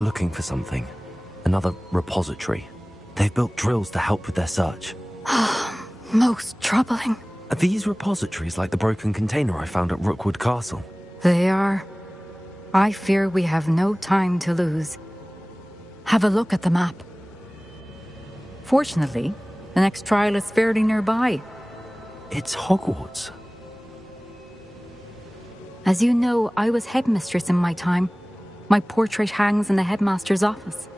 Looking for something. Another repository. They've built drills to help with their search. Most troubling. Are these repositories like the broken container I found at Rookwood Castle? They are. I fear we have no time to lose. Have a look at the map. Fortunately, the next trial is fairly nearby. It's Hogwarts. As you know, I was headmistress in my time. My portrait hangs in the headmaster's office.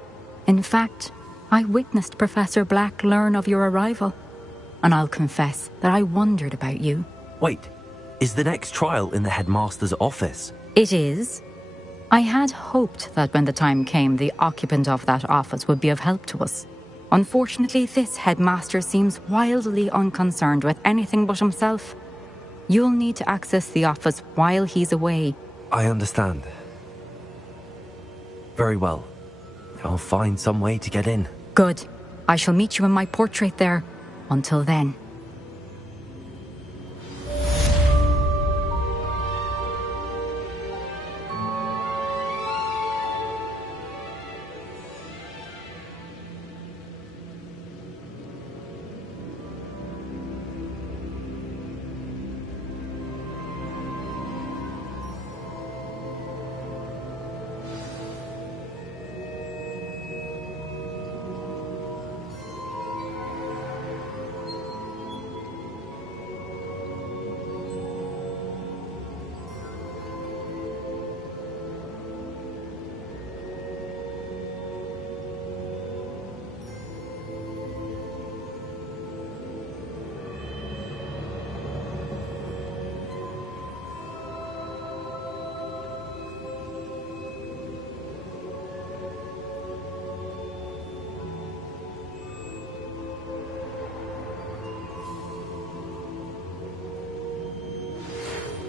In fact, I witnessed Professor Black learn of your arrival. And I'll confess that I wondered about you. Wait, is the next trial in the headmaster's office? It is. I had hoped that when the time came, the occupant of that office would be of help to us. Unfortunately, this headmaster seems wildly unconcerned with anything but himself. You'll need to access the office while he's away. I understand. Very well. I'll find some way to get in. Good. I shall meet you in my portrait there. Until then.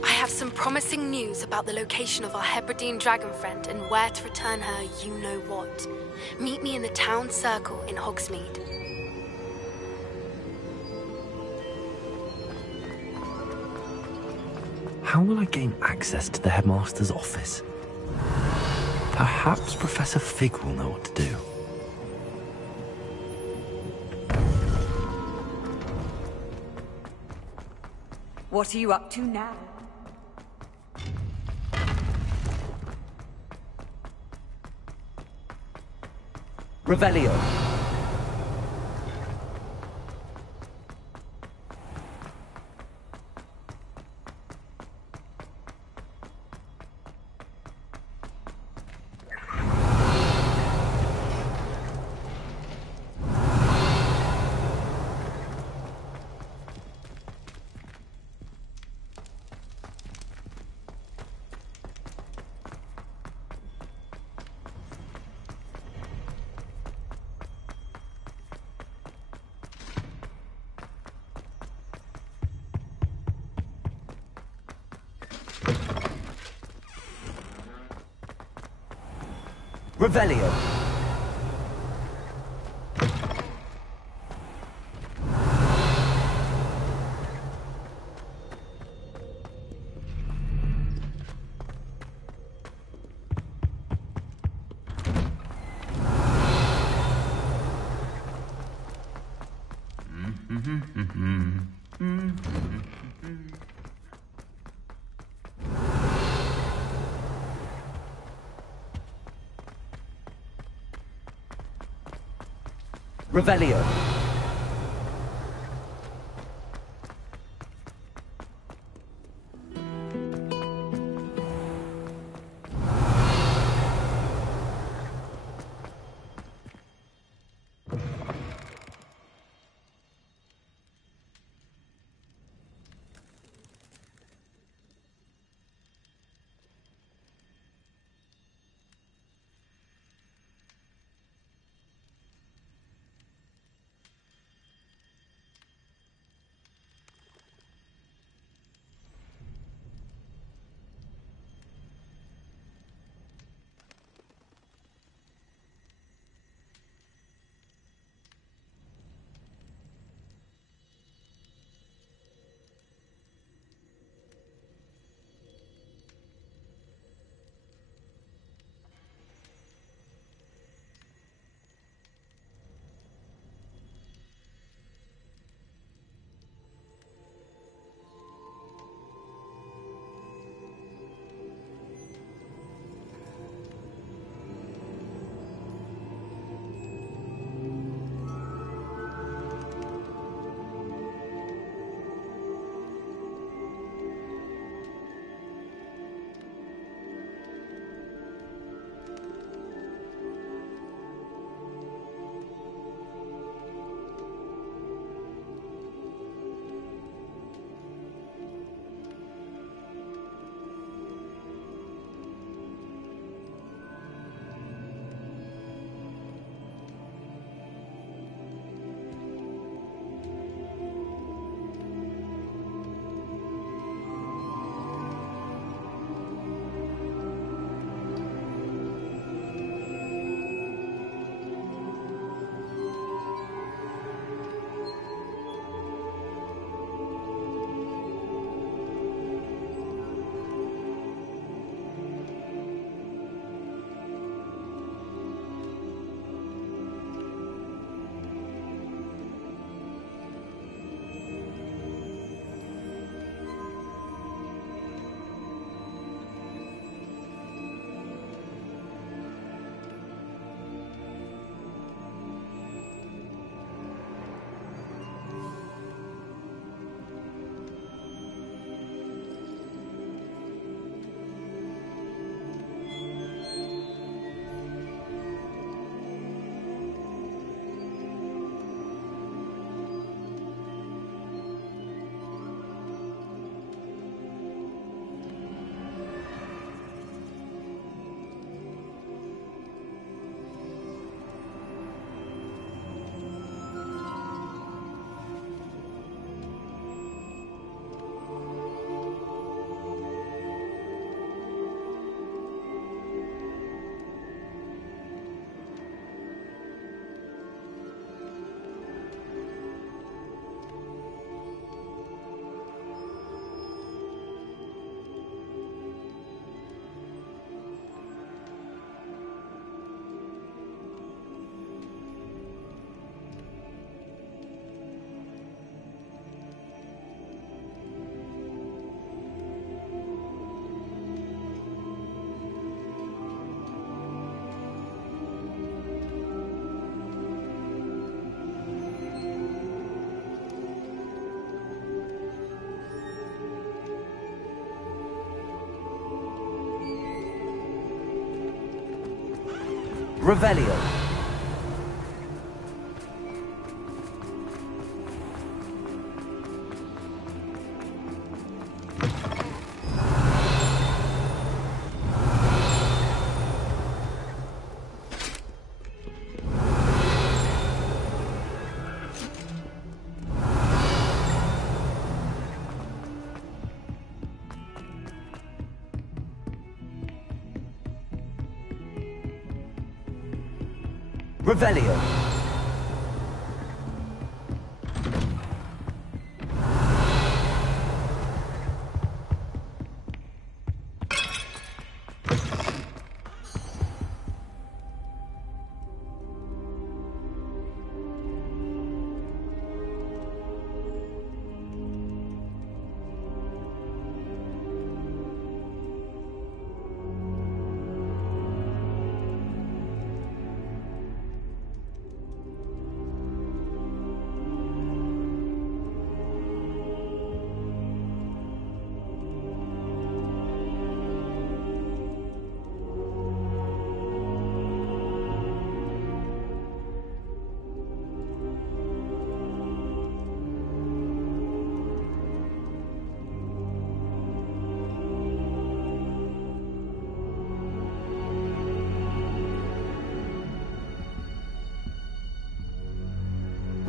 I have some promising news about the location of our Hebridean dragon friend and where to return her you-know-what. Meet me in the town circle in Hogsmeade. How will I gain access to the headmaster's office? Perhaps Professor Fig will know what to do. What are you up to now? Revelio. Revelio. Revelio. Revelio. Revelio.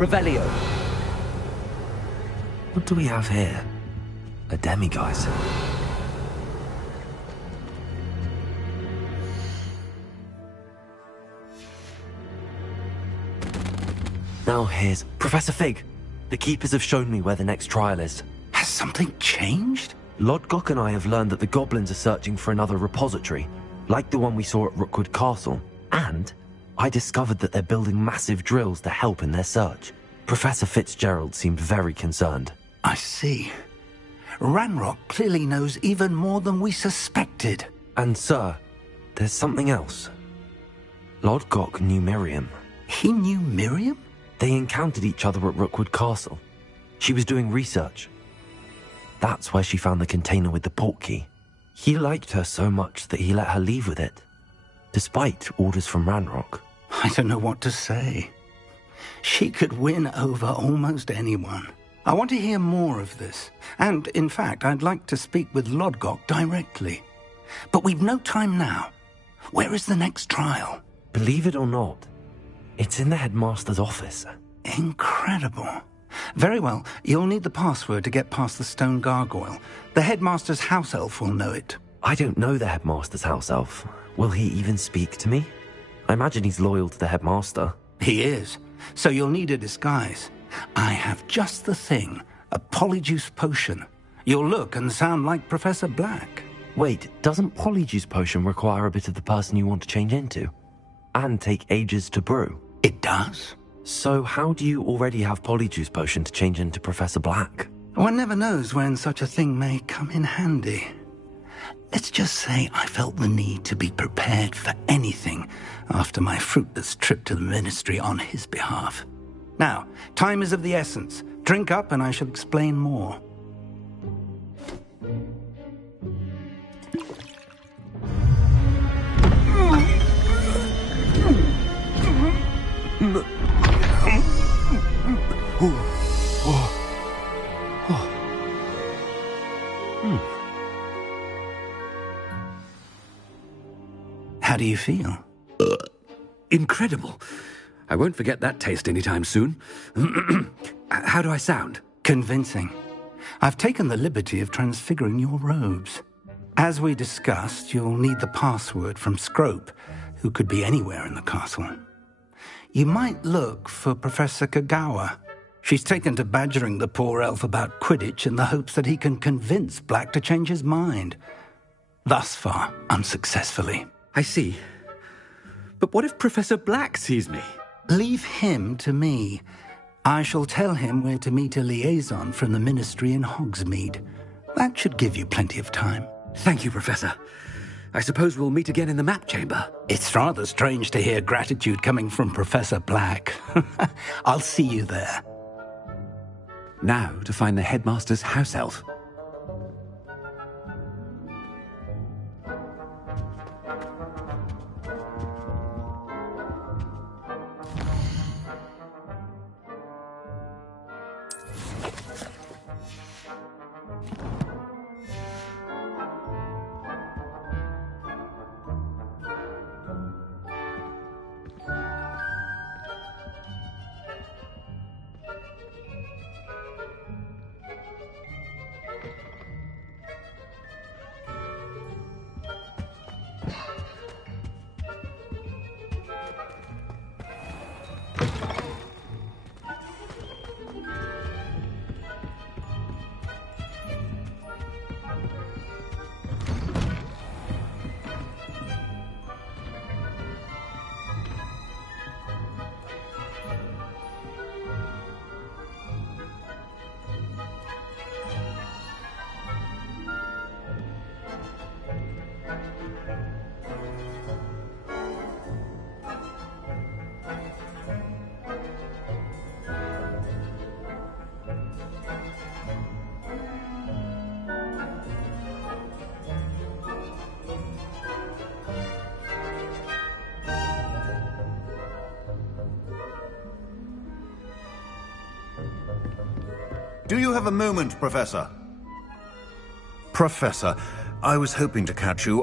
Revelio. What do we have here? A demiguise. Now here's Professor Fig. The Keepers have shown me where the next trial is. Has something changed? Lodgok and I have learned that the goblins are searching for another repository, like the one we saw at Rookwood Castle. And I discovered that they're building massive drills to help in their search. Professor Fitzgerald seemed very concerned. I see. Ranrock clearly knows even more than we suspected. And sir, there's something else. Lodgok knew Miriam. He knew Miriam? They encountered each other at Rookwood Castle. She was doing research. That's where she found the container with the portkey. He liked her so much that he let her leave with it, despite orders from Ranrock. I don't know what to say. She could win over almost anyone. I want to hear more of this. And, in fact, I'd like to speak with Lodgok directly. But we've no time now. Where is the next trial? Believe it or not, it's in the headmaster's office. Incredible. Very well. You'll need the password to get past the stone gargoyle. The headmaster's house elf will know it. I don't know the headmaster's house elf. Will he even speak to me? I imagine he's loyal to the headmaster. He is. So you'll need a disguise. I have just the thing. A polyjuice potion. You'll look and sound like Professor Black. Wait, doesn't Polyjuice Potion require a bit of the person you want to change into? And take ages to brew? It does. So how do you already have Polyjuice Potion to change into Professor Black? One never knows when such a thing may come in handy. Let's just say I felt the need to be prepared for anything after my fruitless trip to the Ministry on his behalf. Now, time is of the essence. Drink up and I shall explain more. How do you feel? Incredible. I won't forget that taste anytime soon. How do I sound? Convincing. I've taken the liberty of transfiguring your robes. As we discussed, you'll need the password from Scrope, who could be anywhere in the castle. You might look for Professor Kagawa. She's taken to badgering the poor elf about Quidditch in the hopes that he can convince Black to change his mind. Thus far, unsuccessfully. I see. But what if Professor Black sees me? Leave him to me. I shall tell him where to meet a liaison from the Ministry in Hogsmeade. That should give you plenty of time. Thank you, Professor. I suppose we'll meet again in the map chamber. It's rather strange to hear gratitude coming from Professor Black. I'll see you there. Now to find the headmaster's house elf. Do you have a moment, Professor? Professor, I was hoping to catch you.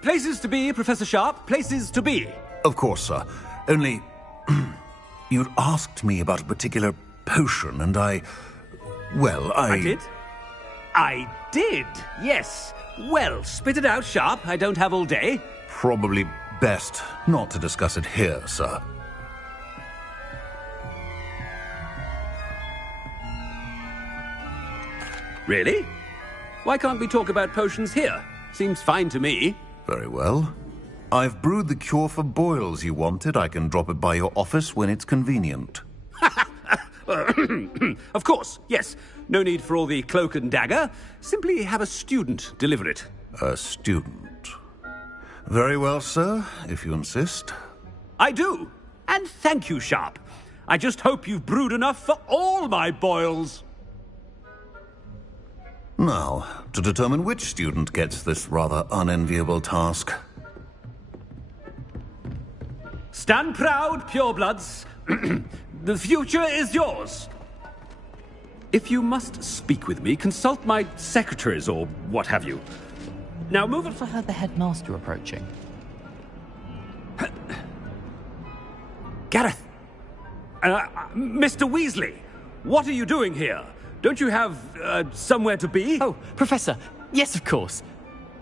Places to be, Professor Sharp. Places to be. Of course, sir. Only... you'd asked me about a particular potion, and I did? I did, yes. Well, spit it out, Sharp. I don't have all day. Probably best not to discuss it here, sir. Really? Why can't we talk about potions here? Seems fine to me. Very well. I've brewed the cure for boils you wanted. I can drop it by your office when it's convenient. Of course, yes. No need for all the cloak and dagger. Simply have a student deliver it. A student. Very well, sir, if you insist. I do. And thank you, Sharp. I just hope you've brewed enough for all my boils. Now, to determine which student gets this rather unenviable task. Stand proud, purebloods. The future is yours. If you must speak with me, consult my secretaries or what have you. Now move it. I heard the headmaster approaching. Gareth! Mr. Weasley, what are you doing here? Don't you have somewhere to be? Oh, Professor. Yes, of course.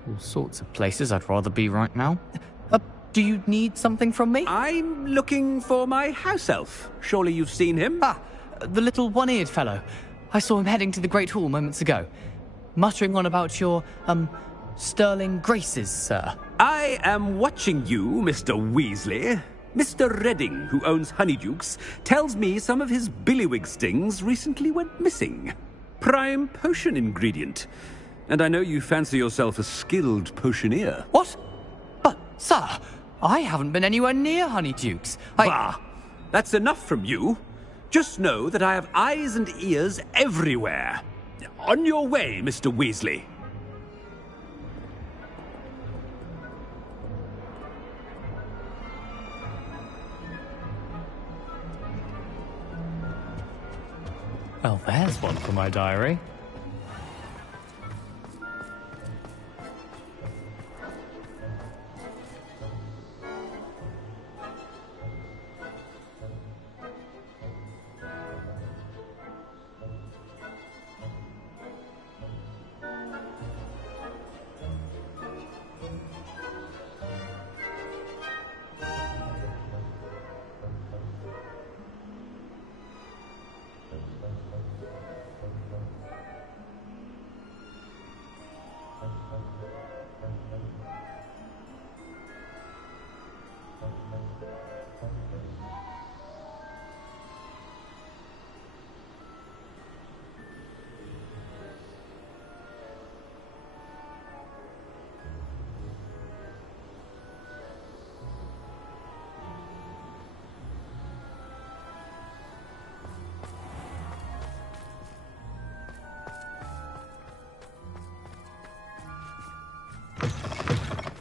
All sorts of places I'd rather be right now. Do you need something from me? I'm looking for my house elf. Surely you've seen him? Ah, the little one-eared fellow. I saw him heading to the Great Hall moments ago, muttering on about your, sterling graces, sir. I am watching you, Mr. Weasley. Mr. Redding, who owns Honeydukes, tells me some of his billywig stings recently went missing. Prime potion ingredient. And I know you fancy yourself a skilled potioneer. What? But, sir, I haven't been anywhere near Honeydukes. Bah! That's enough from you. Just know that I have eyes and ears everywhere. On your way, Mr. Weasley. Well, there's one for my diary.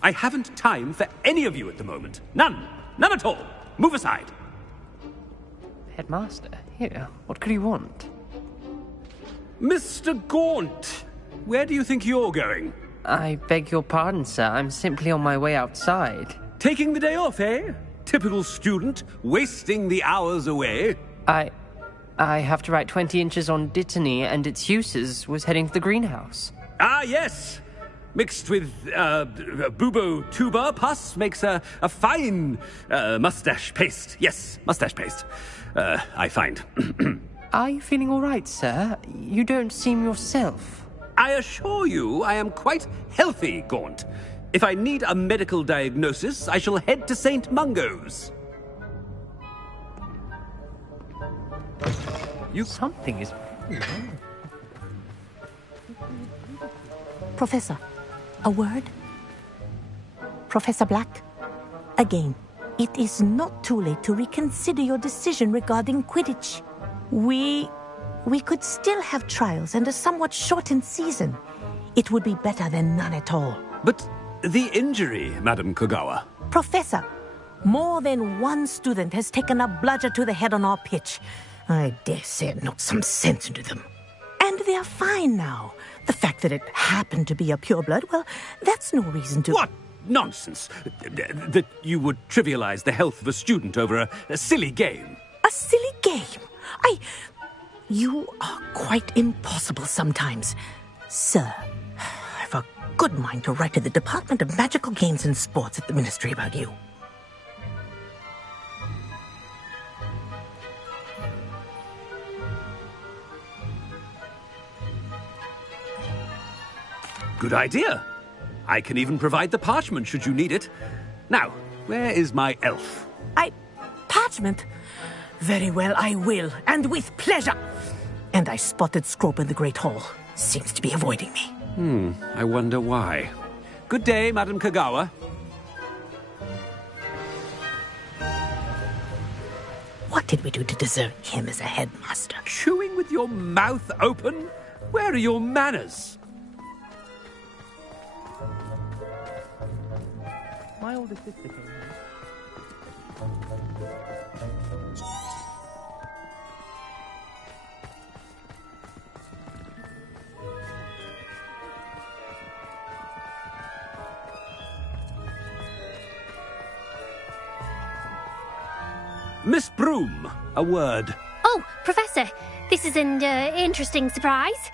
I haven't time for any of you at the moment. None. None at all. Move aside. Headmaster, here, what could you want? Mr. Gaunt, where do you think you're going? I beg your pardon, sir. I'm simply on my way outside. Taking the day off, eh? Typical student, wasting the hours away. I have to write 20 inches on Dittany and its uses. Was heading to the greenhouse. Ah, yes. Mixed with bubo tuber pus makes a fine mustache paste. Yes, mustache paste. I find. Are you feeling all right, sir? You don't seem yourself. I assure you I am quite healthy, Gaunt. If I need a medical diagnosis, I shall head to St. Mungo's. Something is... Professor, a word? Professor Black, again, it is not too late to reconsider your decision regarding Quidditch. We could still have trials and a somewhat shortened season. It would be better than none at all. But the injury, Madam Kogawa. Professor, more than one student has taken a bludger to the head on our pitch. I dare say it knocked some sense into them. And they're fine now. The fact that it happened to be a pureblood, well, that's no reason to... What nonsense! That you would trivialize the health of a student over a silly game. A silly game? You are quite impossible sometimes. Sir, I've a good mind to write to the Department of Magical Games and Sports at the Ministry about you. Good idea. I can even provide the parchment should you need it. Now, where is my elf? Parchment? Very well, I will, and with pleasure. And I spotted Scrope in the Great Hall. Seems to be avoiding me. I wonder why. Good day, Madam Kagawa. What did we do to deserve him as a headmaster? Chewing with your mouth open? Where are your manners? My older sister came here. Miss Broom, a word. Oh, Professor, this is an interesting surprise.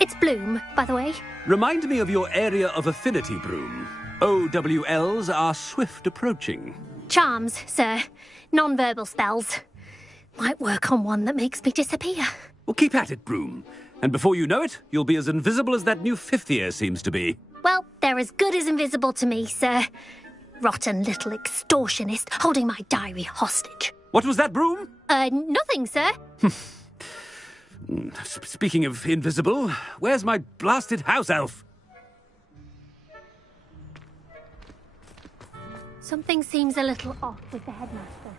It's Bloom, by the way. Remind me of your area of affinity, Broom. OWLs are swift approaching. Charms, sir. Non-verbal spells. Might work on one that makes me disappear. Well, keep at it, Broom. And before you know it, you'll be as invisible as that new fifth year seems to be. Well, they're as good as invisible to me, sir. Rotten little extortionist holding my diary hostage. What was that, Broom? Nothing, sir. Speaking of invisible, where's my blasted house elf? Something seems a little off with the headmaster.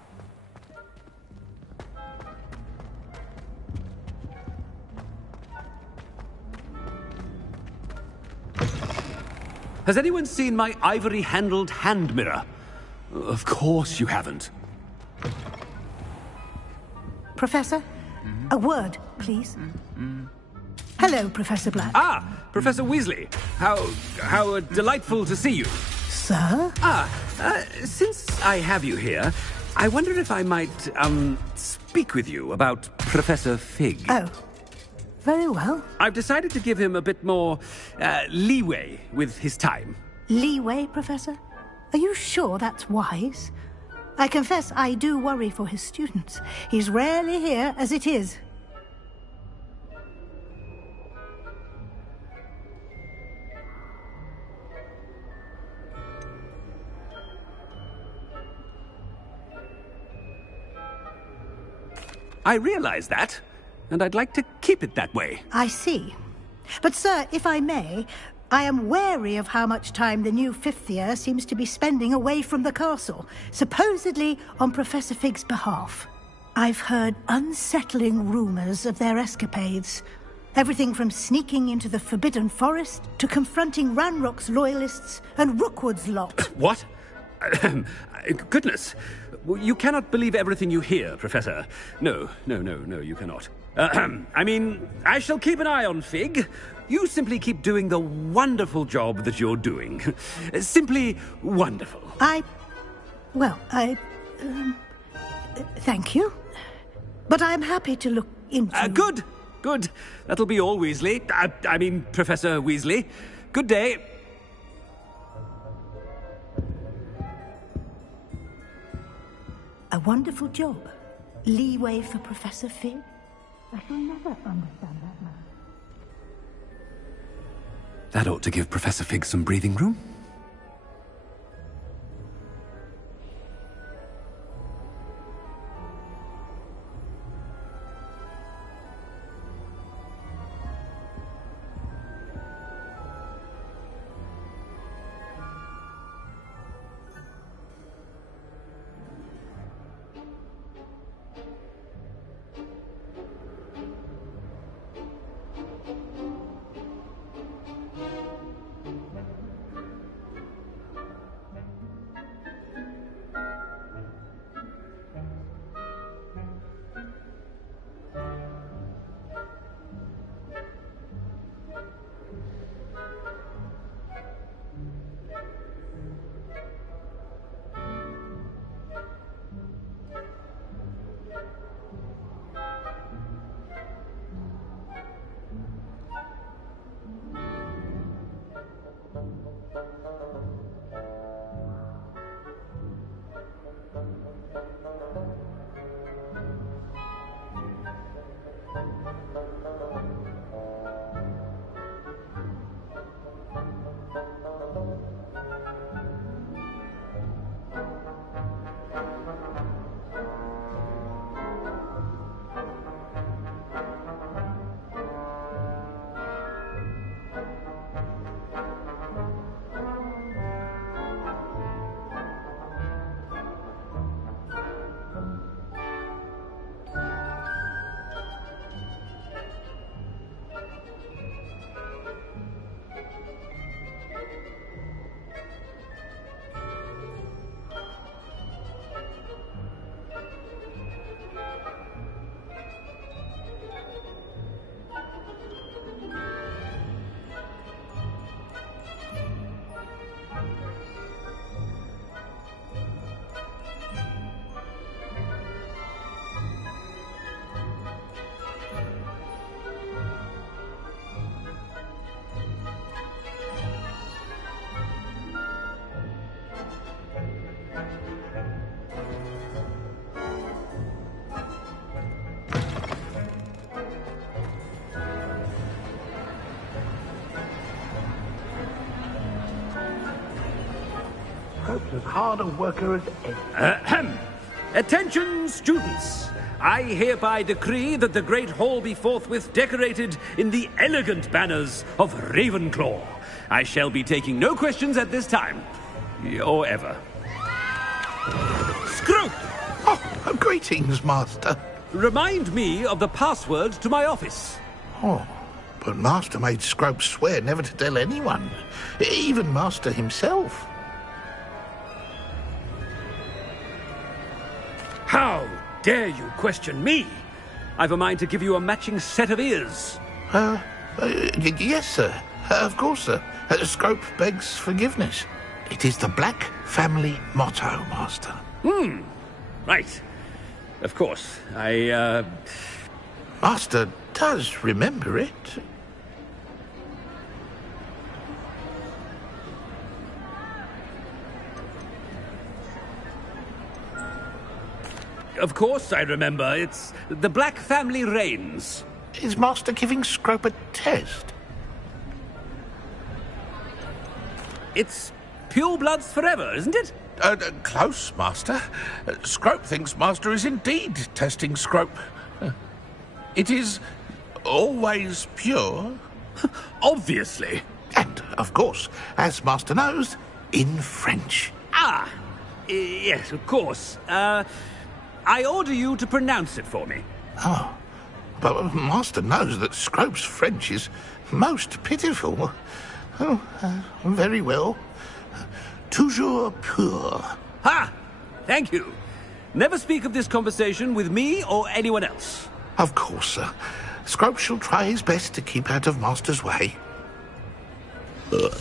Has anyone seen my ivory-handled hand mirror? Of course you haven't. Professor? A word, please. Hello, Professor Black. Ah, Professor Weasley. How delightful to see you. Sir? Since I have you here, I wonder if I might, speak with you about Professor Fig. Oh, very well. I've decided to give him a bit more, leeway with his time. Leeway, Professor? Are you sure that's wise? I confess I do worry for his students. He's rarely here as it is. I realize that, and I'd like to keep it that way. I see. But, sir, if I may, I am wary of how much time the new fifth year seems to be spending away from the castle, supposedly on Professor Fig's behalf. I've heard unsettling rumors of their escapades. Everything from sneaking into the Forbidden Forest to confronting Ranrock's loyalists and Rookwood's lot. What? Goodness. You cannot believe everything you hear, Professor. No, you cannot. I mean, I shall keep an eye on Fig. You simply keep doing the wonderful job that you're doing. Simply wonderful. Thank you. But I'm happy to look into... Good. That'll be all, Weasley. I mean, Professor Weasley. Good day. A wonderful job. Leeway for Professor Fig. I shall never understand that man. That ought to give Professor Fig some breathing room. Scrope's as hard a worker as any. Ahem. Attention, students! I hereby decree that the Great Hall be forthwith decorated in the elegant banners of Ravenclaw. I shall be taking no questions at this time. Or ever. Scrope! Oh, greetings, Master. Remind me of the password to my office. Oh, but Master made Scrope swear never to tell anyone. Even Master himself. How dare you question me? I've a mind to give you a matching set of ears. Yes, sir. Of course, sir. Scrope begs forgiveness. It is the Black family motto, Master. Right. Of course. Master does remember it. Of course I remember. It's the Black family reigns. Is Master giving Scrope a test? It's purebloods forever, isn't it? Close, Master. Scrope thinks Master is indeed testing Scrope. It is always pure. Obviously. And, of course, as Master knows, in French. Yes, of course. I order you to pronounce it for me. Oh, but Master knows that Scrope's French is most pitiful. Oh, very well. Toujours pur. Ha! Thank you. Never speak of this conversation with me or anyone else. Of course, sir. Scrope shall try his best to keep out of Master's way. The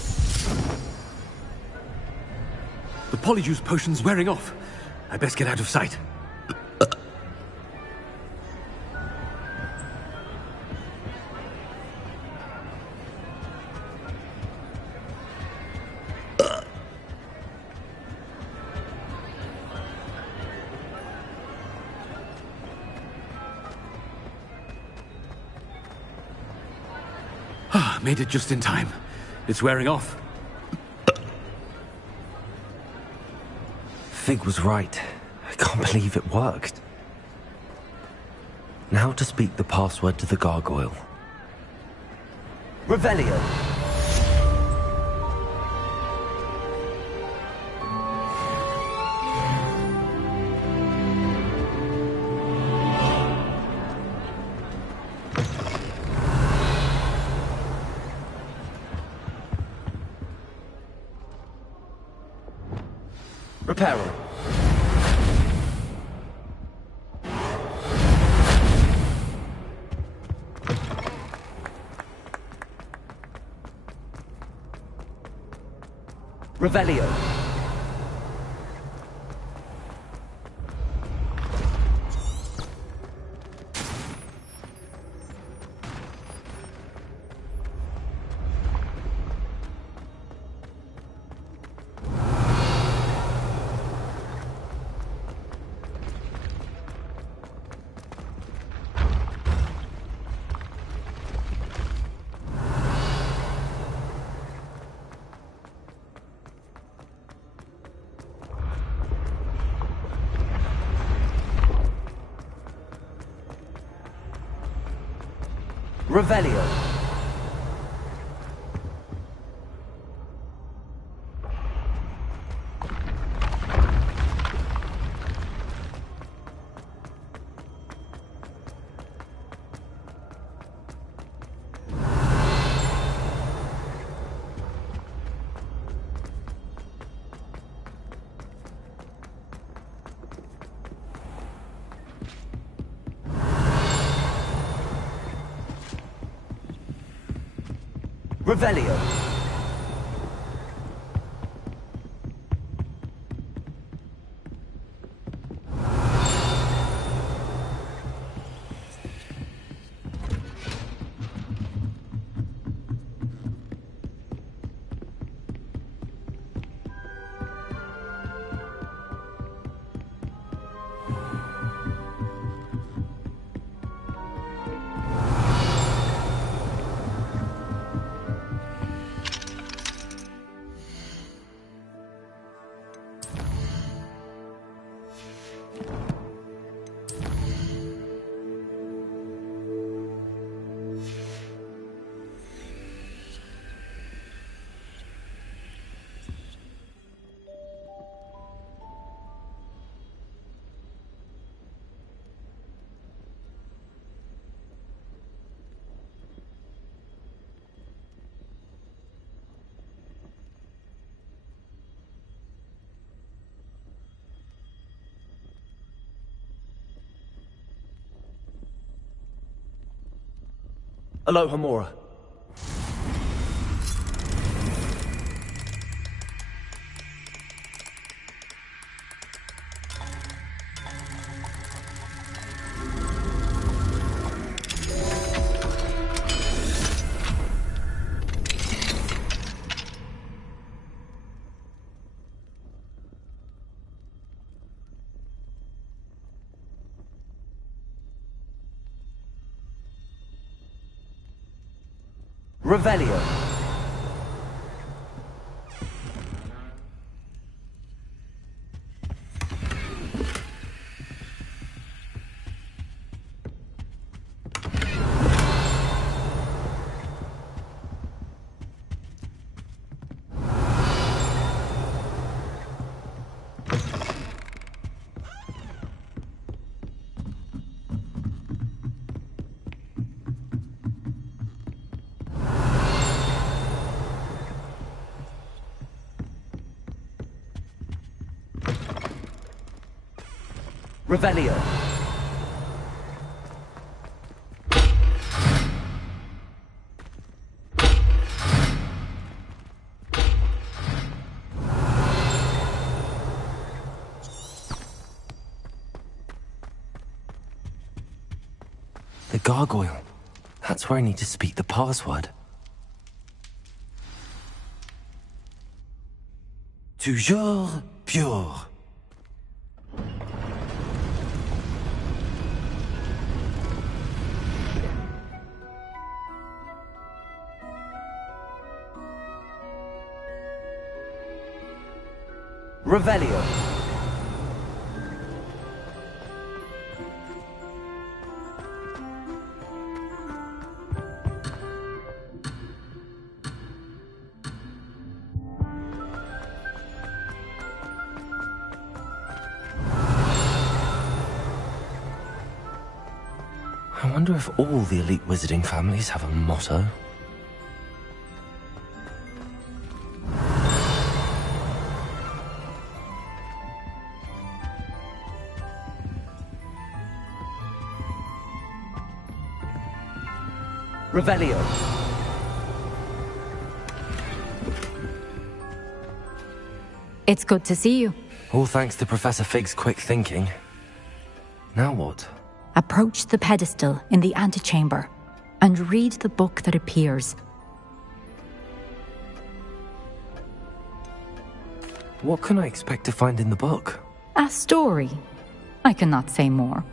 Polyjuice potion's wearing off. I best get out of sight. Made it just in time. It's wearing off. Fig was right. I can't believe it worked. Now to speak the password to the gargoyle. Revelio. Reparo. Revelio. Revelio. Revelio. Alohomora. Revelio. Revelio. The gargoyle. That's where I need to speak the password. Toujours pure. Revelio. I wonder if all the elite wizarding families have a motto. Revelio. It's good to see you. All thanks to Professor Fig's quick thinking. Now what? Approach the pedestal in the antechamber and read the book that appears. What can I expect to find in the book? A story. I cannot say more.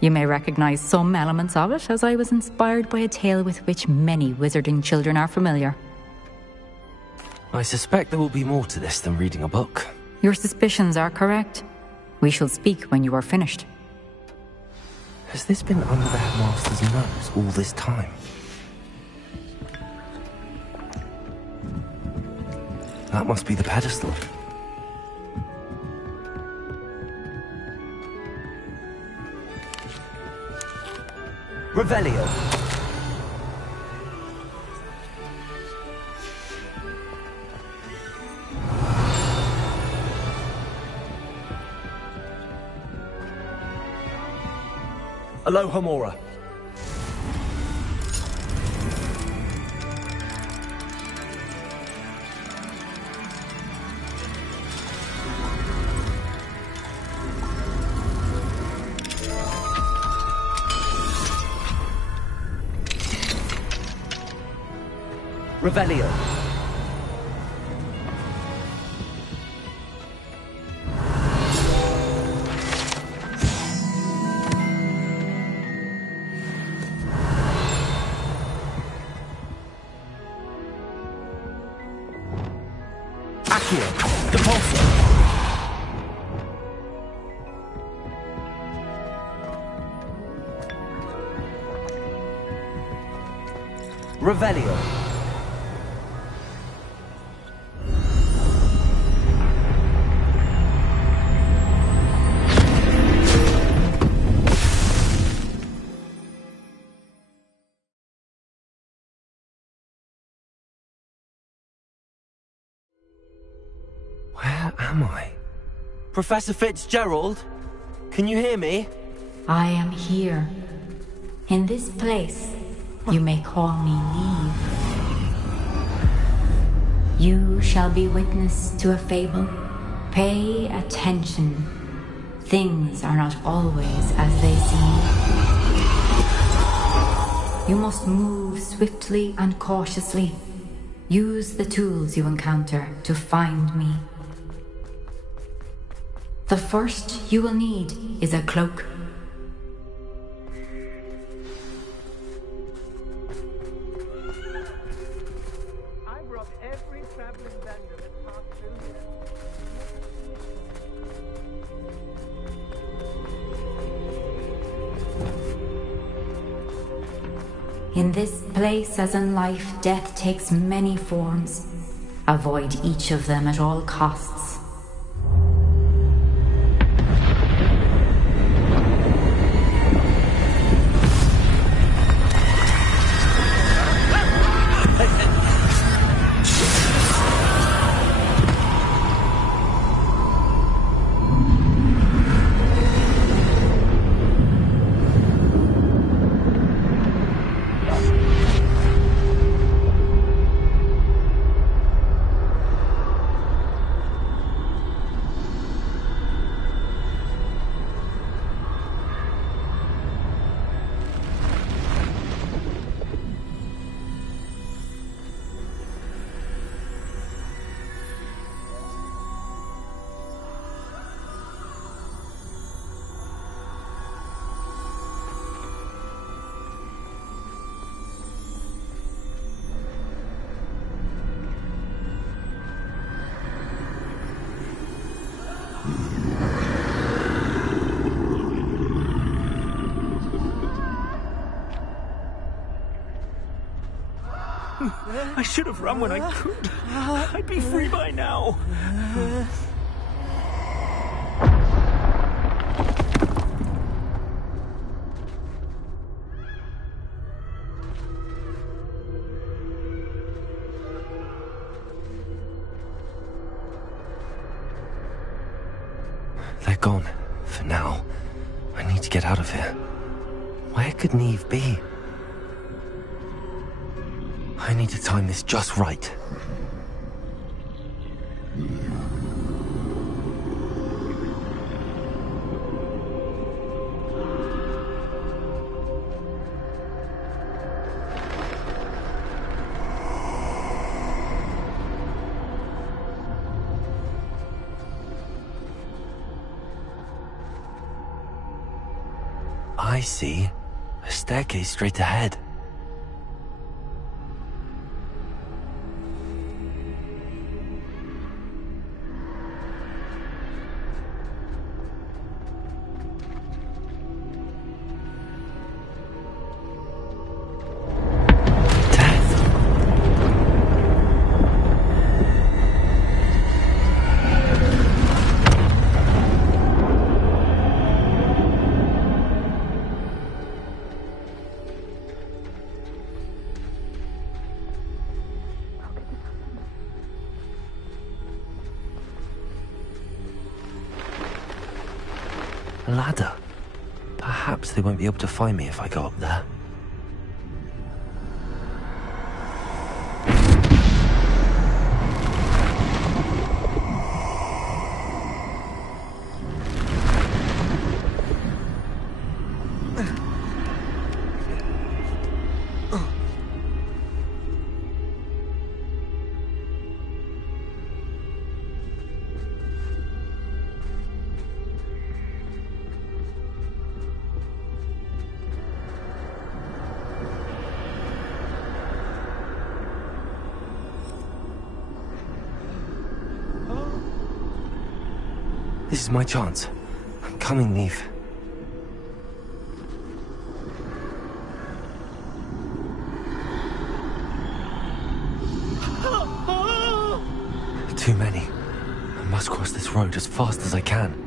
You may recognize some elements of it, as I was inspired by a tale with which many wizarding children are familiar. I suspect there will be more to this than reading a book. Your suspicions are correct. We shall speak when you are finished. Has this been under the headmaster's nose all this time? That must be the pedestal. Revelio. Alohomora. Revelio. Accio. Depulso. Revelio. Where am I? Professor Fitzgerald? Can you hear me? I am here, in this place, You may call me Neve. You shall be witness to a fable. Pay attention. Things are not always as they seem. You must move swiftly and cautiously. Use the tools you encounter to find me. The first you will need is a cloak. In this place, as in life, death takes many forms. Avoid each of them at all costs. I should have run when I could. I'd be free by now. They're gone. For now. I need to get out of here. Where could Neve be? I need to time this just right. I see. A staircase straight ahead. A ladder. Perhaps they won't be able to find me if I go up there. This is my chance. I'm coming, Neve. Too many. I must cross this road as fast as I can.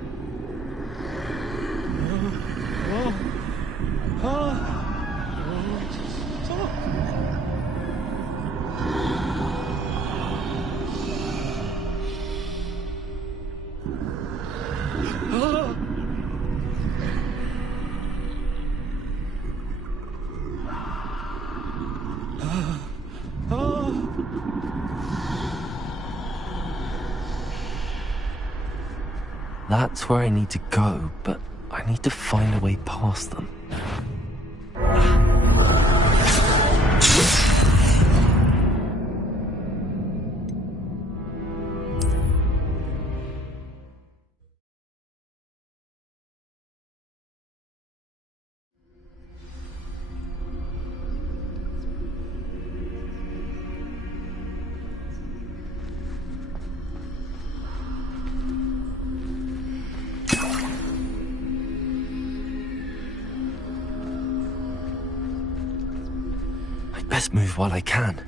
That's where I need to go, but I need to find a way past them. Best move while I can.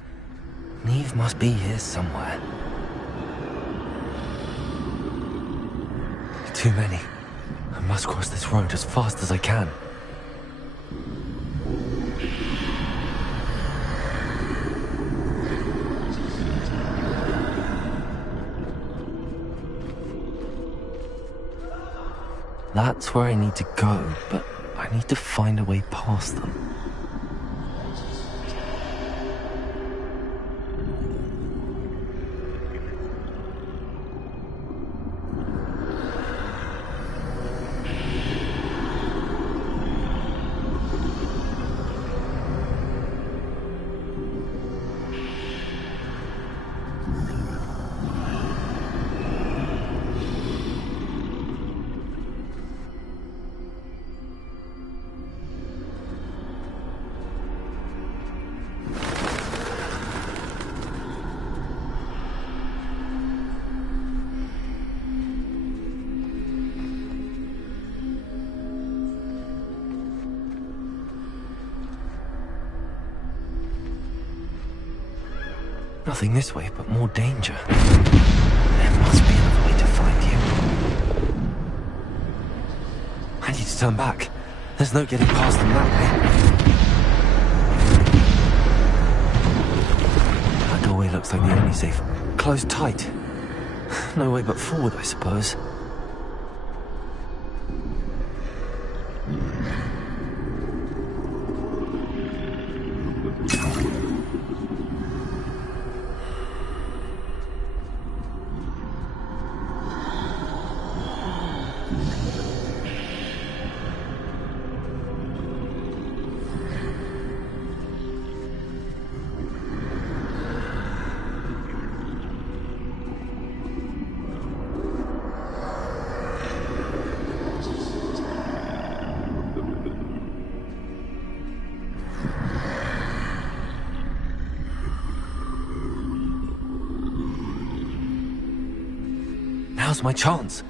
Neve must be here somewhere. Too many. I must cross this road as fast as I can. That's where I need to go, but I need to find a way past them. Nothing this way, but more danger. There must be another way to find you. I need to turn back. There's no getting past them that way. That doorway looks like the only safe. Closed tight. No way but forward, I suppose. Now's my chance.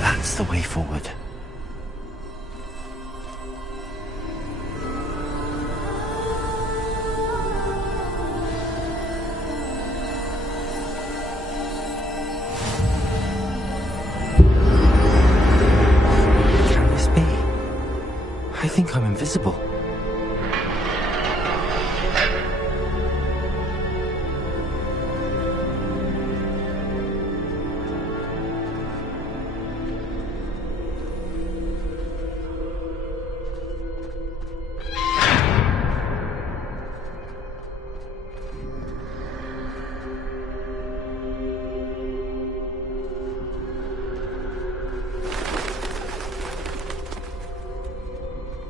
That's the way forward. Can this be? I think I'm invisible.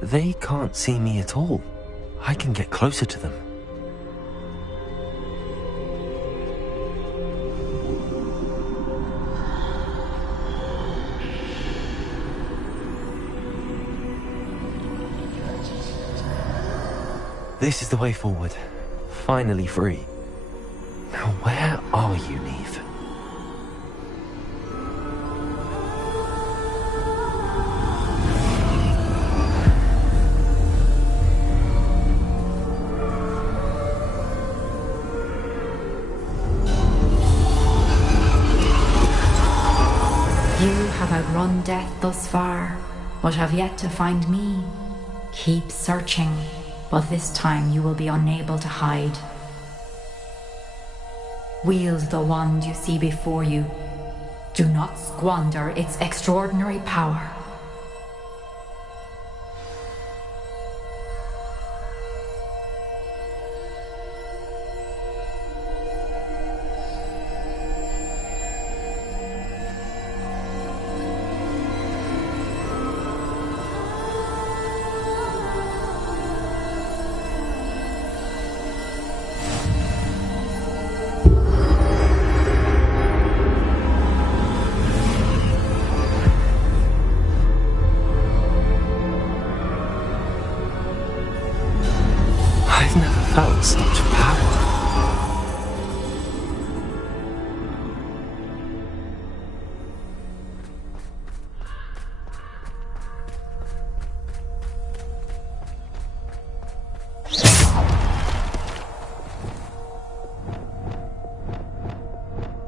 They can't see me at all. I can get closer to them. This is the way forward. Finally free. Now where are you, Neve? You have outrun found death thus far, but have yet to find me. Keep searching, but this time you will be unable to hide. Wield the wand you see before you. Do not squander its extraordinary power. Felt such power.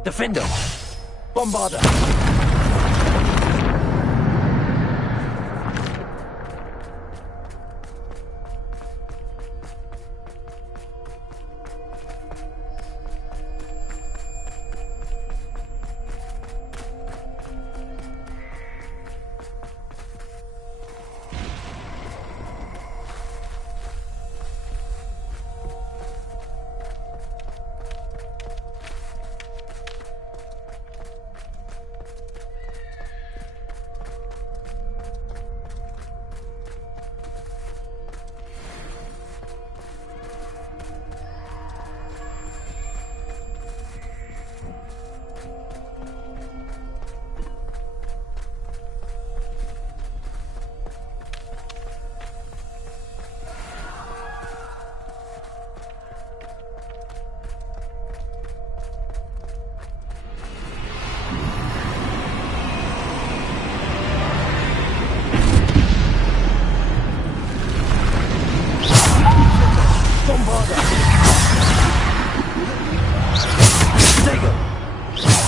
Defender! Bombarder!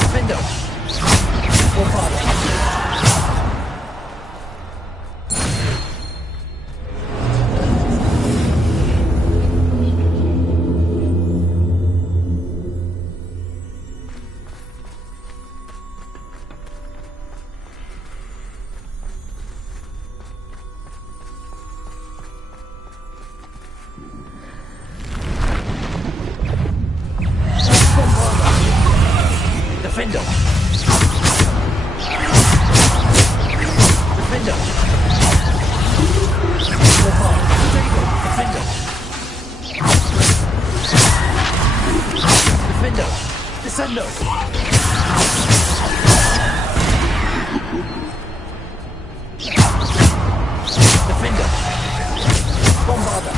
Defender! Defender! Defender! Defender! Descendo! Defender! Bombarder!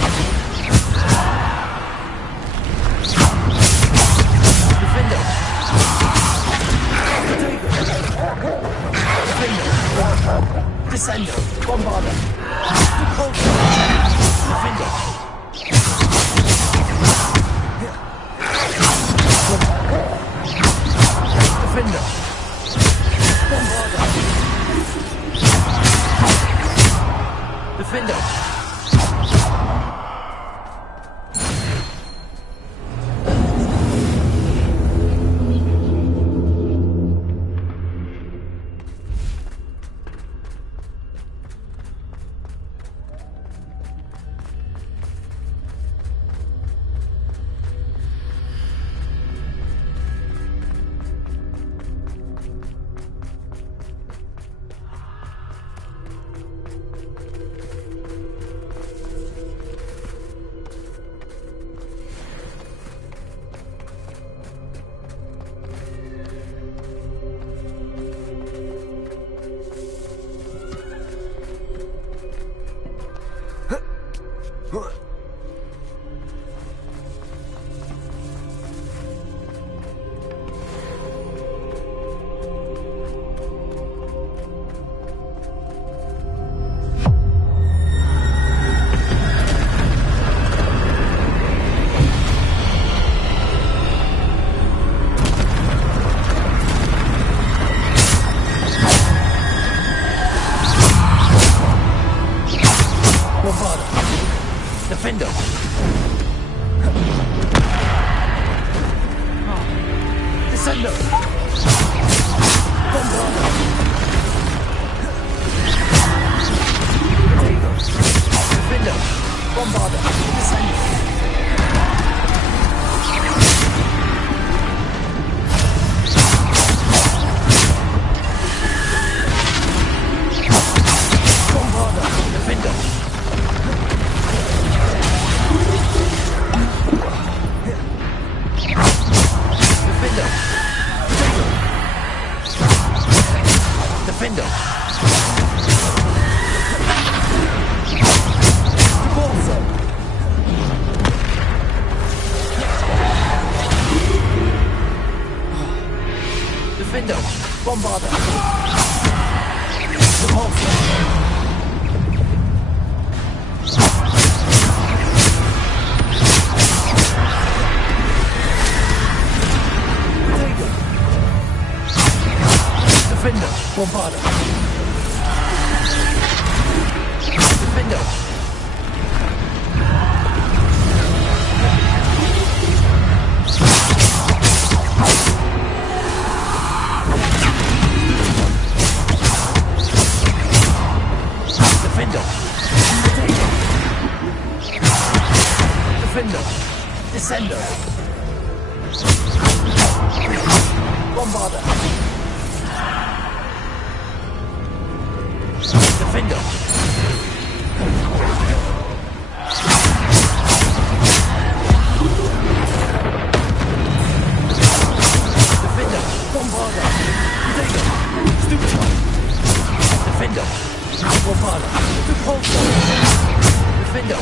Defender! Descendo! Bombarder! Defender! Defender! Bombarder! Defender! Defender. Descender. Bombarder. Potato. Defender. Bombarder. Descender. Defender. Defender. Bombarder. Repulsor. Defender. Bombarder. Defender. Defender. Defender. Descender. Bombarder. Defender. Defender. Bombarder. Potato. Stupid. Defender. Bombarder. Repulsor. Defender.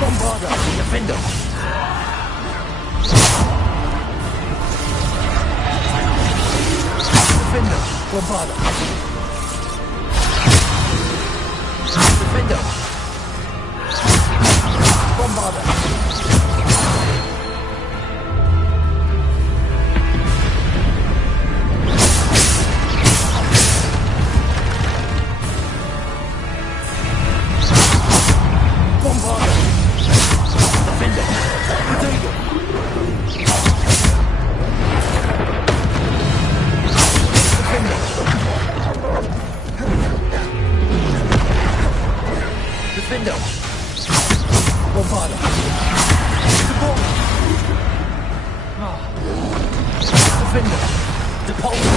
Bombarder. Defender. Defender. Bombarder. Defender. Bombarder. Bombarder. Defender. Potato. Defender. Bombarder. Defender. Depulsor.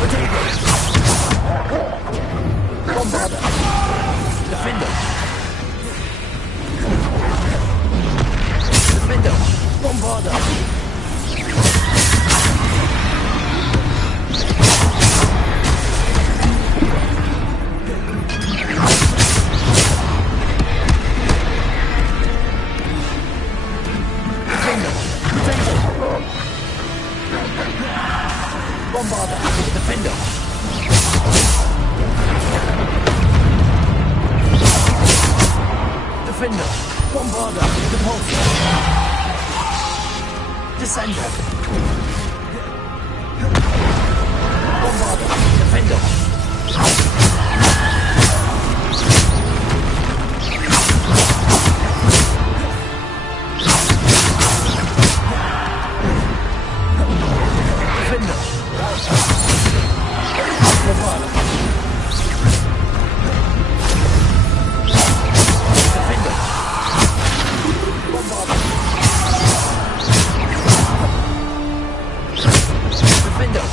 Potato. Bombarder. Defender. Defender. Bombarder. Bombarder. Defender. Defender. Bombarder. Depulsor. Descender. Bombarder. Defender. Defender. Bombarder. Defender. Bombarder. Defender.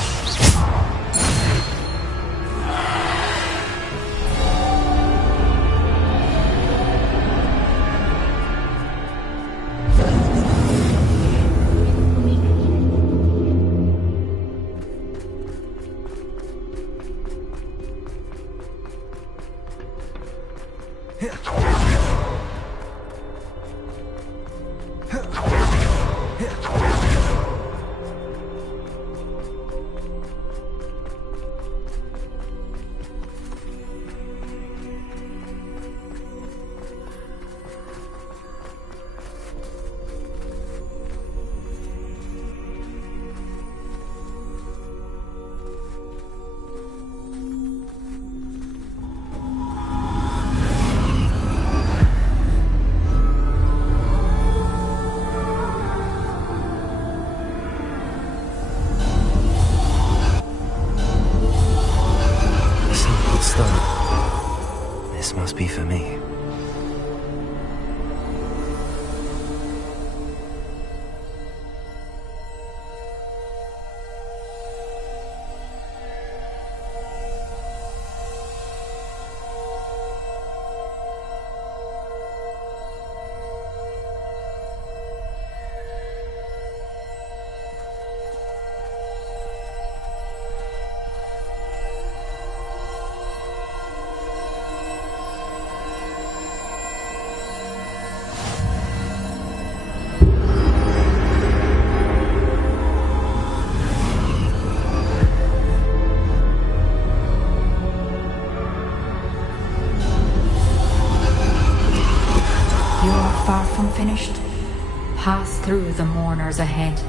through the mourners ahead.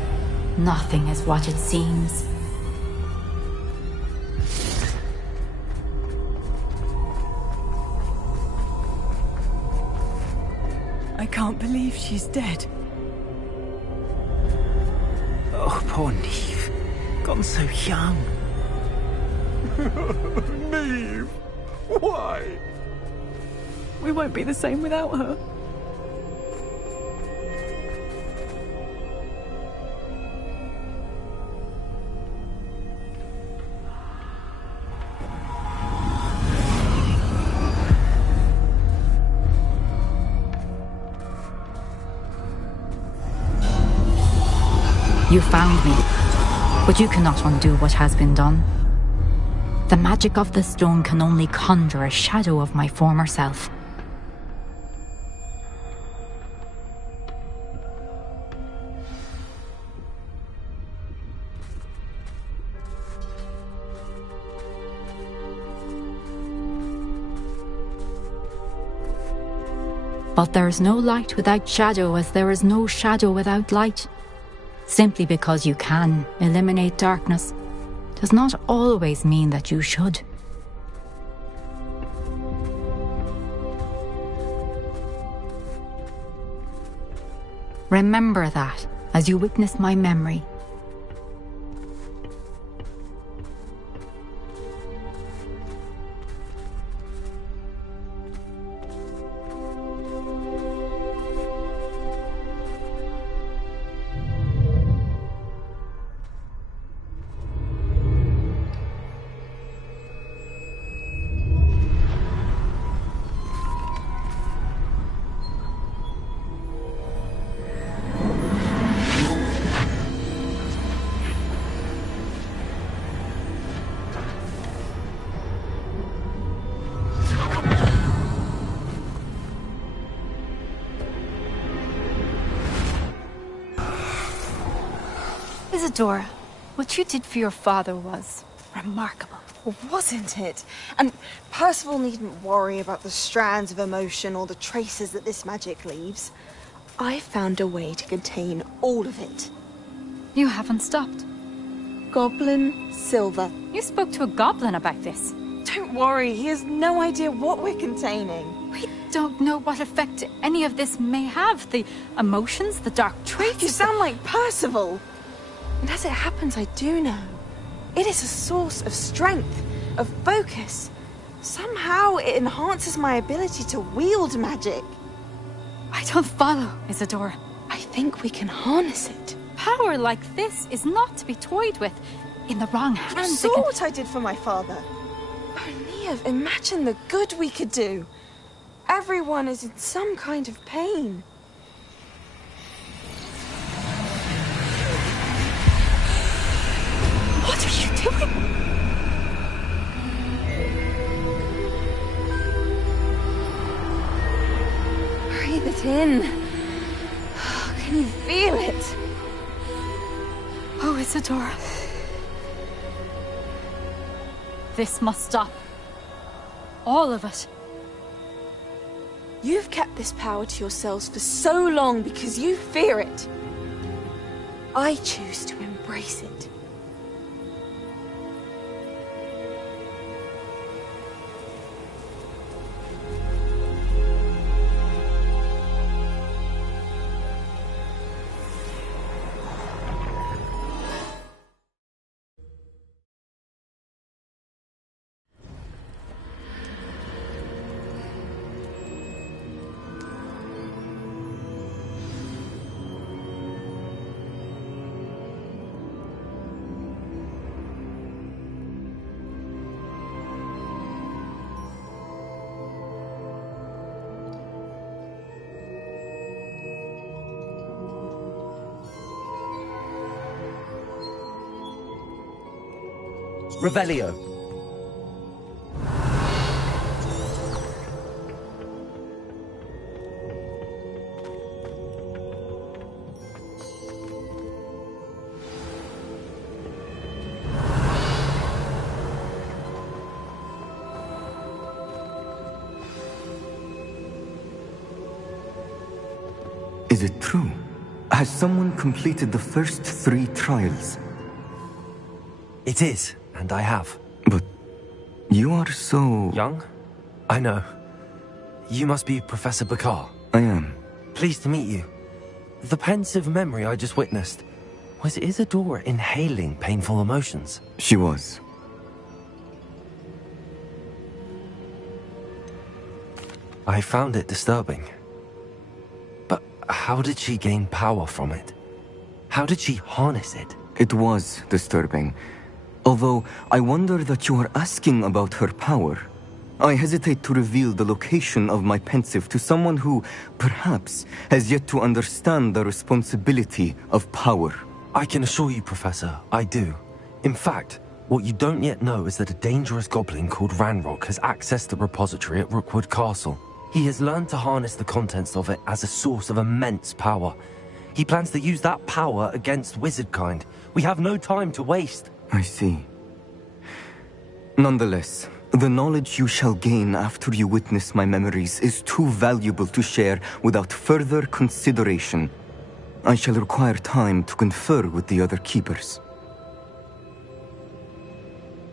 Nothing is what it seems. I can't believe she's dead. Oh, poor Neve. Gone so young. Neve! Why? We won't be the same without her. You found me, but you cannot undo what has been done. The magic of the stone can only conjure a shadow of my former self. But there is no light without shadow, as there is no shadow without light. Simply because you can eliminate darkness does not always mean that you should. Remember that as you witness my memory. Isadora, what you did for your father was remarkable. Well, wasn't it? And Percival needn't worry about the strands of emotion or the traces that this magic leaves. I found a way to contain all of it. You haven't stopped. Goblin Silver. You spoke to a goblin about this. Don't worry, he has no idea what we're containing. We don't know what effect any of this may have. The emotions, the dark traits. You sound like Percival. And as it happens, I do know. It is a source of strength, of focus. Somehow it enhances my ability to wield magic. I don't follow, Isadora. I think we can harness it. Power like this is not to be toyed with. In the wrong hands. You saw what I did for my father. Oh, Neve, imagine the good we could do. Everyone is in some kind of pain. What are you doing? Breathe it in. Can you feel it? Oh, Isadora. This must stop. All of it. You've kept this power to yourselves for so long because you fear it. I choose to embrace it. Revelio. Is it true? Has someone completed the first 3 trials? It is, and I have. But you are so... young? I know. You must be Professor Bakar. I am. Pleased to meet you. The pensive memory I just witnessed, was Isadora inhaling painful emotions? She was. I found it disturbing. But how did she gain power from it? How did she harness it? It was disturbing. Although, I wonder that you are asking about her power. I hesitate to reveal the location of my pensive to someone who, perhaps, has yet to understand the responsibility of power. I can assure you, Professor, I do. In fact, what you don't yet know is that a dangerous goblin called Ranrock has accessed the repository at Rookwood Castle. He has learned to harness the contents of it as a source of immense power. He plans to use that power against wizardkind. We have no time to waste. I see. Nonetheless, the knowledge you shall gain after you witness my memories is too valuable to share without further consideration. I shall require time to confer with the other keepers.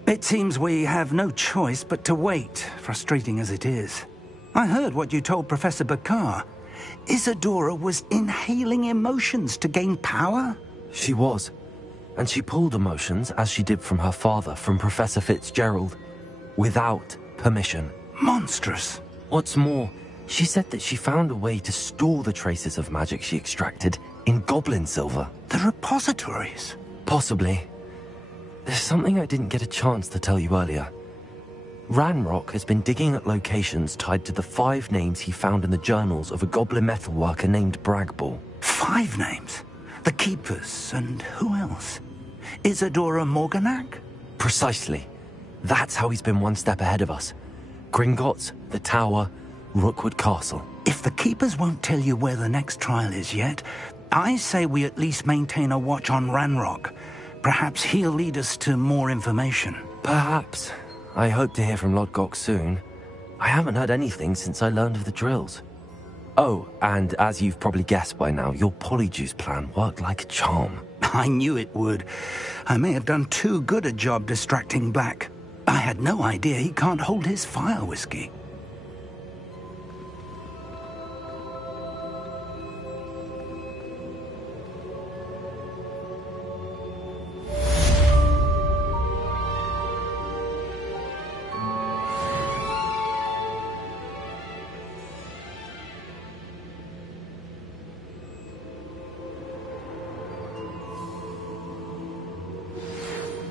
It seems we have no choice but to wait, frustrating as it is. I heard what you told Professor Bakar. Isadora was inhaling emotions to gain power? She was. And she pulled emotions, as she did from her father, from Professor Fitzgerald, without permission. Monstrous. What's more, she said that she found a way to store the traces of magic she extracted in goblin silver. The repositories? Possibly. There's something I didn't get a chance to tell you earlier. Ranrock has been digging at locations tied to the 5 names he found in the journals of a goblin metalworker named Bragball. 5 names? The Keepers, and who else? Isadora Morganac? Precisely. That's how he's been one step ahead of us. Gringotts, the Tower, Rookwood Castle. If the Keepers won't tell you where the next trial is yet, I say we at least maintain a watch on Ranrock. Perhaps he'll lead us to more information. Perhaps. I hope to hear from Lodgok soon. I haven't heard anything since I learned of the drills. Oh, and as you've probably guessed by now, your Polyjuice plan worked like a charm. I knew it would. I may have done too good a job distracting Black. I had no idea he can't hold his fire whiskey.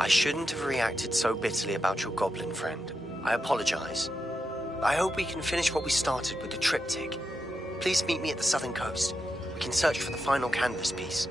I shouldn't have reacted so bitterly about your goblin friend. I apologize. I hope we can finish what we started with the triptych. Please meet me at the southern coast. We can search for the final canvas piece.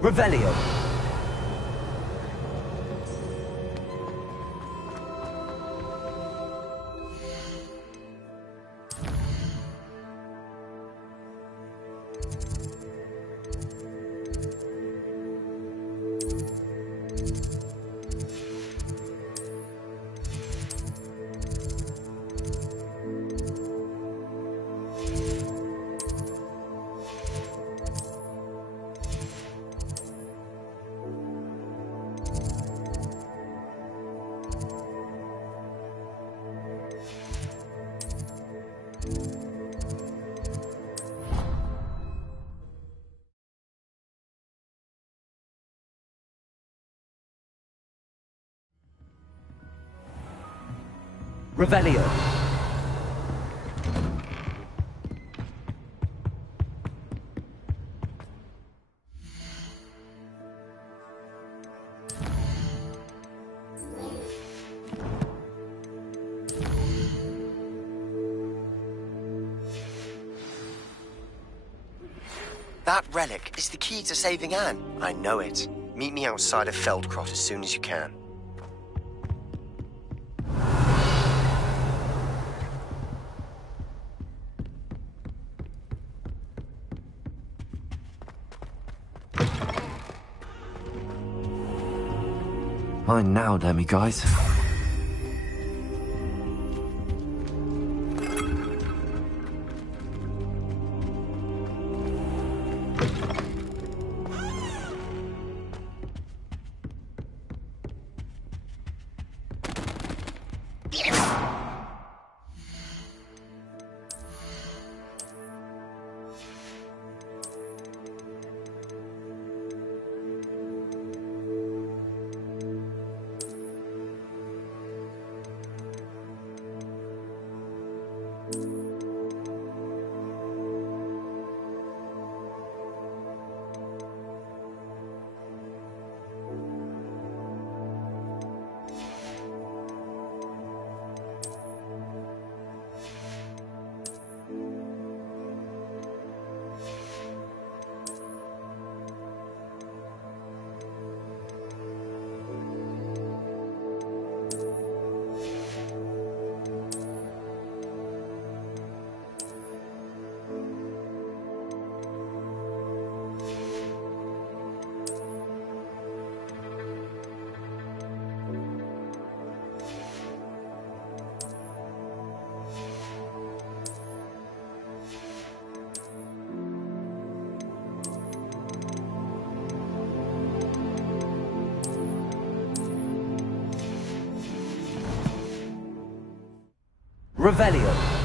Revelio. Revelio. That relic is the key to saving Anne. I know it. Meet me outside of Feldcrot as soon as you can. Mine now, Demi, guys. Revelio.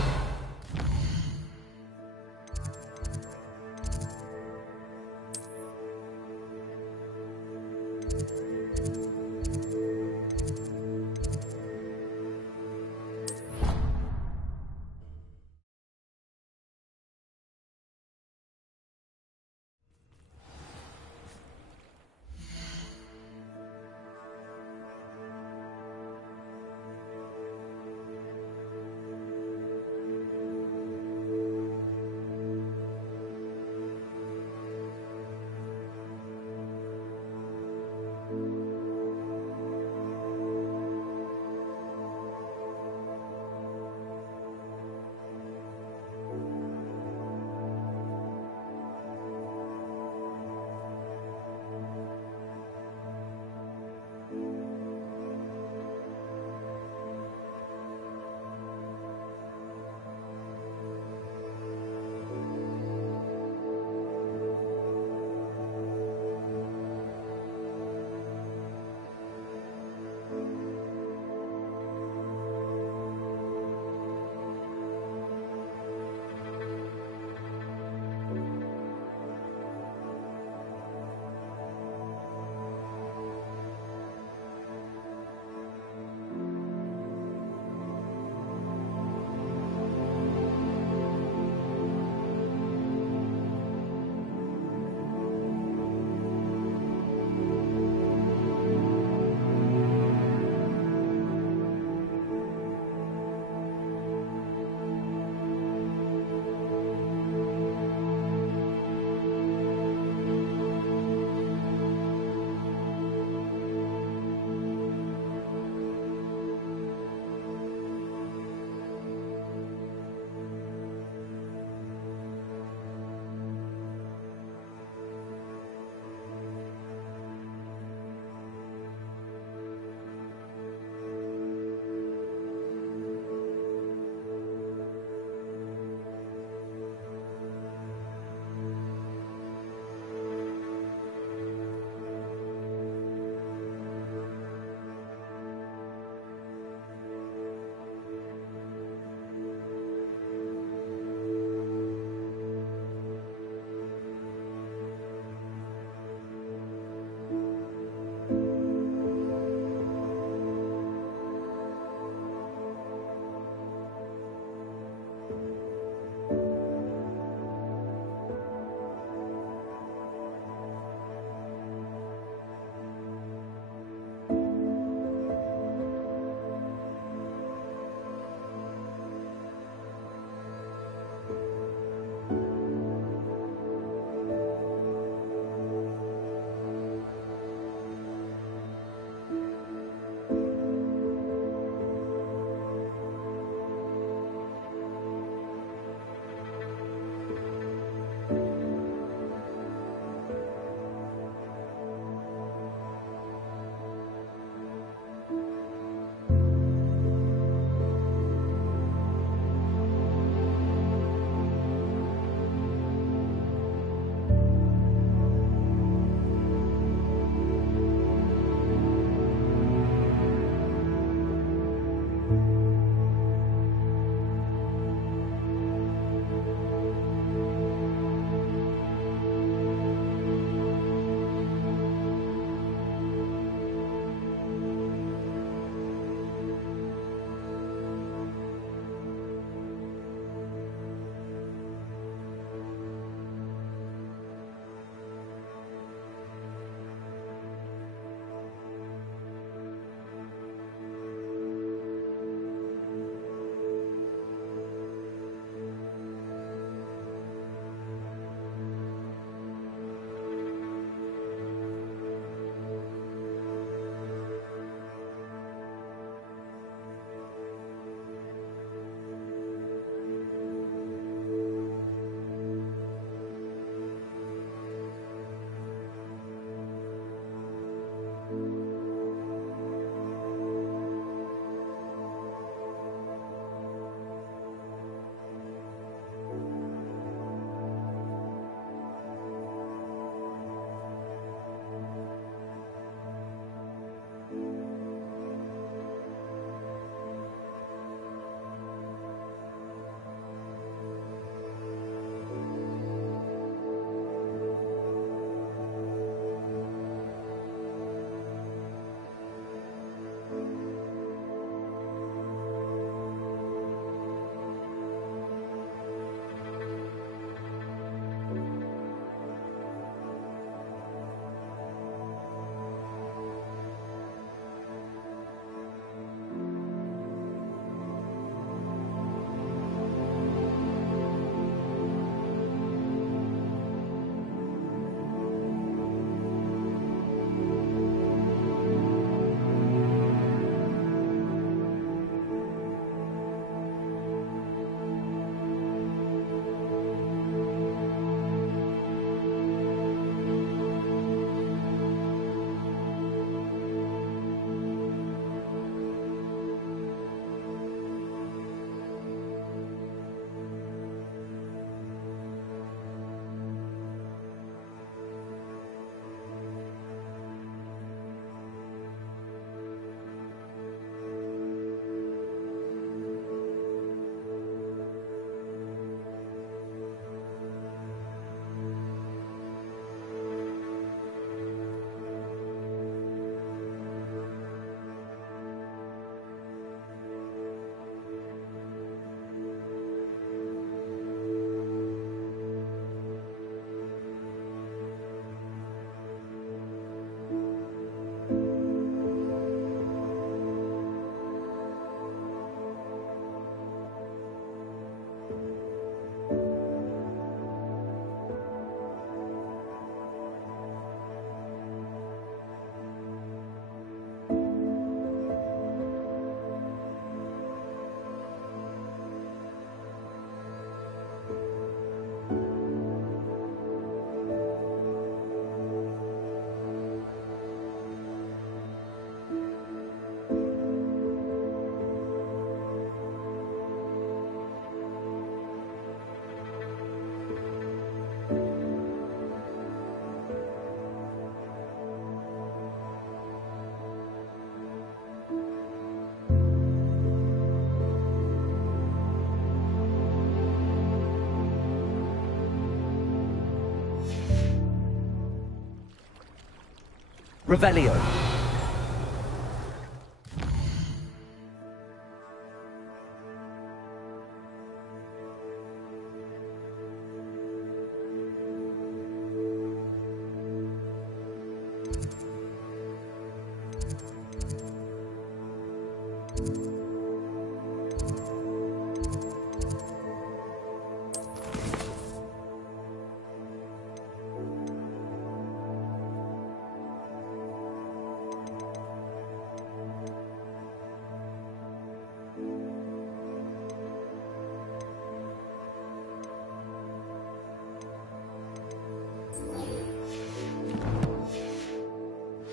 Revelio.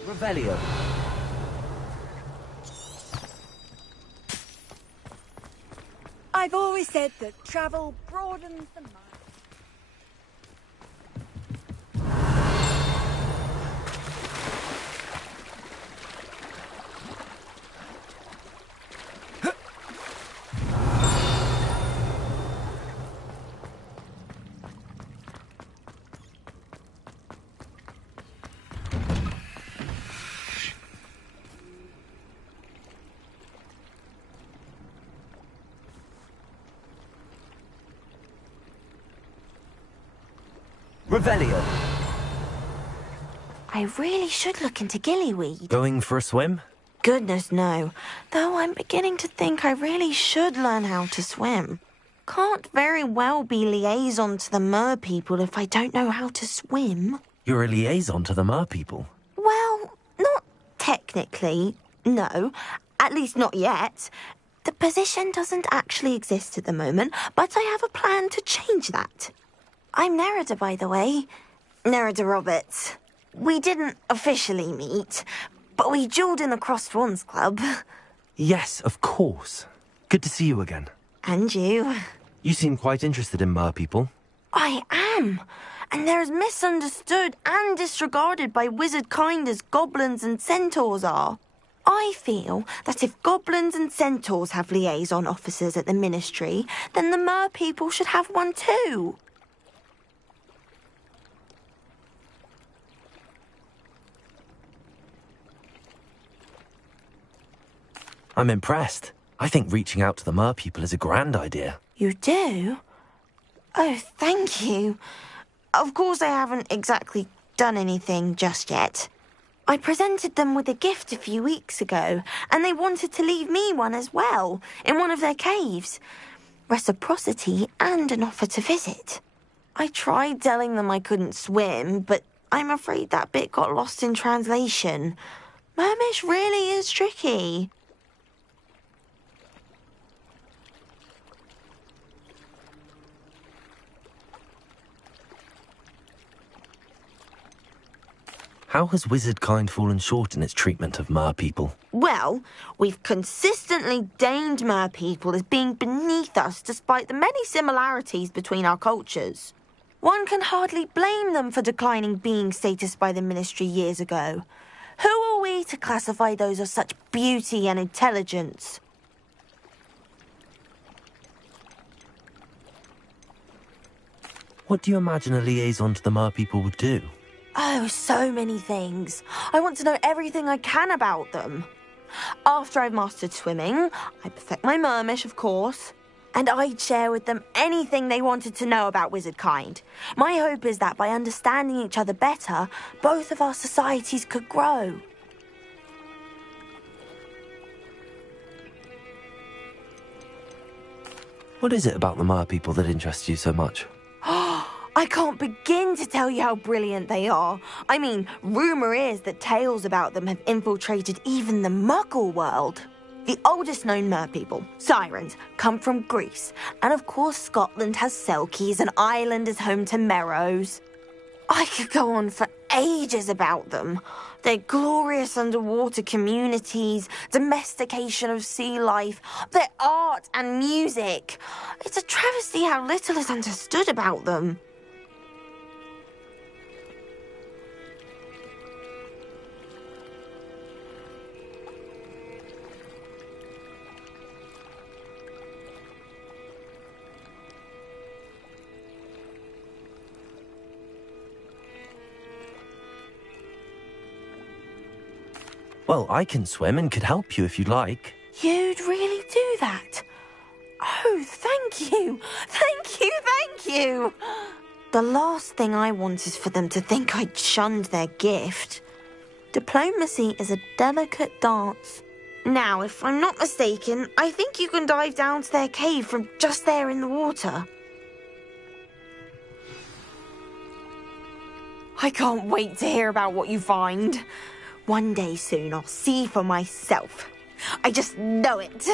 Revelio. I've always said that travel broadens the mind. Revelio. I really should look into gillyweed. Going for a swim? Goodness, no. Though I'm beginning to think I really should learn how to swim. Can't very well be liaison to the mer people if I don't know how to swim. You're a liaison to the mer people. Well, not technically, no. At least not yet. The position doesn't actually exist at the moment, but I have a plan to change that. I'm Nerida, by the way. Nerida Roberts. We didn't officially meet, but we duelled in the Crossed Swans Club. Yes, of course. Good to see you again. And you. You seem quite interested in mer people. I am. And they're as misunderstood and disregarded by wizard kind as goblins and centaurs are. I feel that if goblins and centaurs have liaison officers at the Ministry, then the mer people should have one too. I'm impressed. I think reaching out to the mer people is a grand idea. You do? Oh, thank you. Of course I haven't exactly done anything just yet. I presented them with a gift a few weeks ago, and they wanted to leave me one as well, in one of their caves. Reciprocity and an offer to visit. I tried telling them I couldn't swim, but I'm afraid that bit got lost in translation. Mermish really is tricky. How has wizard kind fallen short in its treatment of mer people? Well, we've consistently deemed mer people as being beneath us despite the many similarities between our cultures. One can hardly blame them for declining being status by the Ministry years ago. Who are we to classify those of such beauty and intelligence? What do you imagine a liaison to the mer people would do? Oh, so many things. I want to know everything I can about them. After I've mastered swimming, I perfect my mermish, of course, and I'd share with them anything they wanted to know about wizard kind. My hope is that by understanding each other better, both of our societies could grow. What is it about the mer people that interests you so much? I can't begin to tell you how brilliant they are. I mean, rumour is that tales about them have infiltrated even the Muggle world. The oldest known mer people, sirens, come from Greece. And of course Scotland has Selkies and Ireland is home to Merrows. I could go on for ages about them. Their glorious underwater communities, domestication of sea life, their art and music. It's a travesty how little is understood about them. Well, I can swim and could help you if you'd like. You'd really do that? Oh, thank you! Thank you, thank you! The last thing I want is for them to think I'd shunned their gift. Diplomacy is a delicate dance. Now, if I'm not mistaken, I think you can dive down to their cave from just there in the water. I can't wait to hear about what you find. One day soon I'll see for myself. I just know it.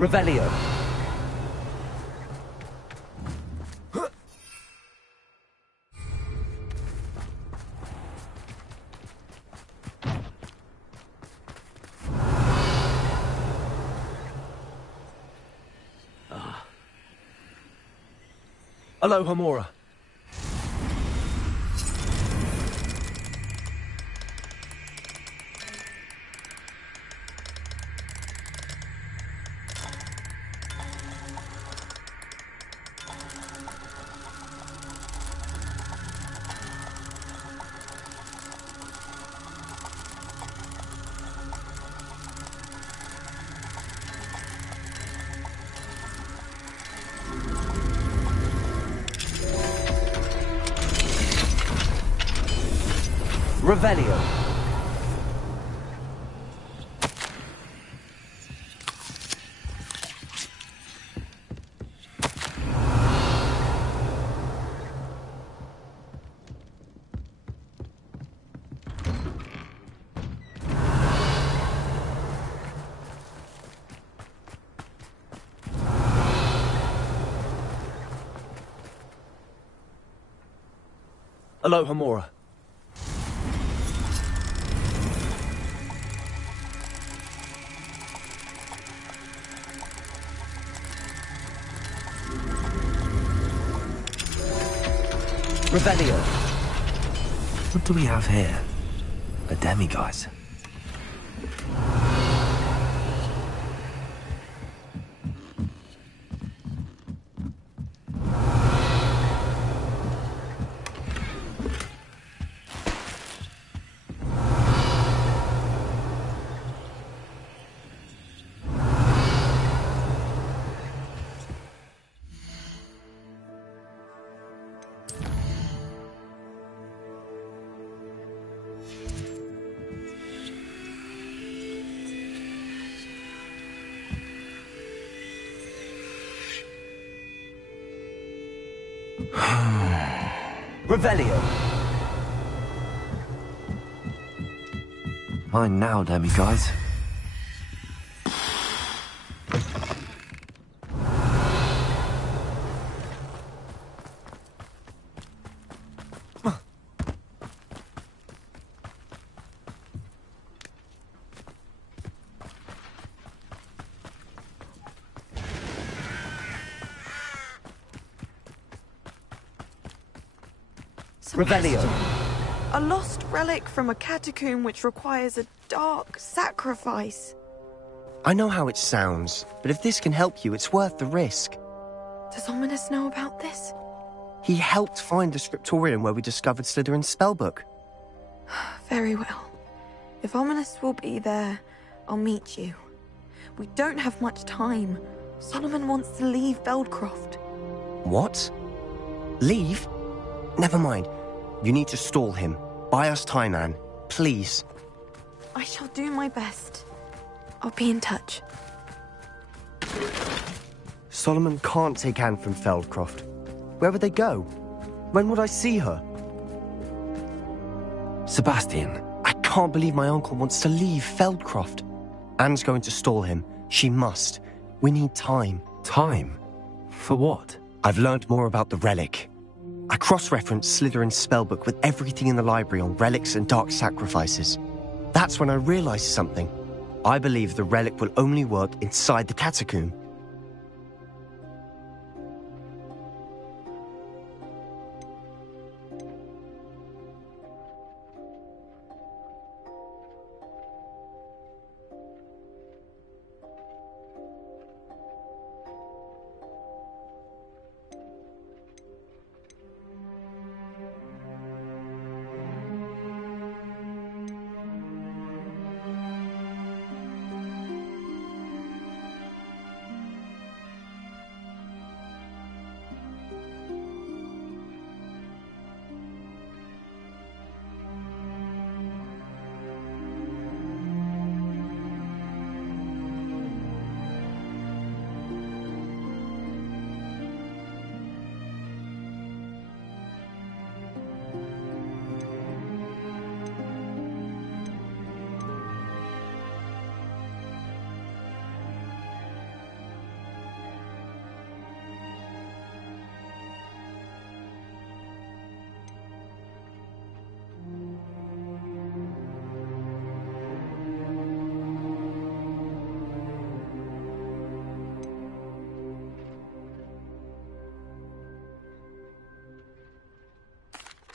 Revelio. Aloha Mora. Revelio. Aloha Mora. Revelio. What do we have here? A demiguise. Revelio. Mine now, demiguise. Revelio. A lost relic from a catacomb which requires a dark sacrifice. I know how it sounds, but if this can help you, it's worth the risk. Does Ominous know about this? He helped find the scriptorium where we discovered Slytherin's spellbook. Very well. If Ominous will be there, I'll meet you. We don't have much time. Solomon wants to leave Feldcroft. What? Leave? Never mind. You need to stall him. Buy us time, Anne. Please. I shall do my best. I'll be in touch. Solomon can't take Anne from Feldcroft. Where would they go? When would I see her? Sebastian. I can't believe my uncle wants to leave Feldcroft. Anne's going to stall him. She must. We need time. Time? For what? I've learned more about the relic. I cross-referenced Slytherin's spellbook with everything in the library on relics and dark sacrifices. That's when I realized something. I believe the relic will only work inside the catacomb.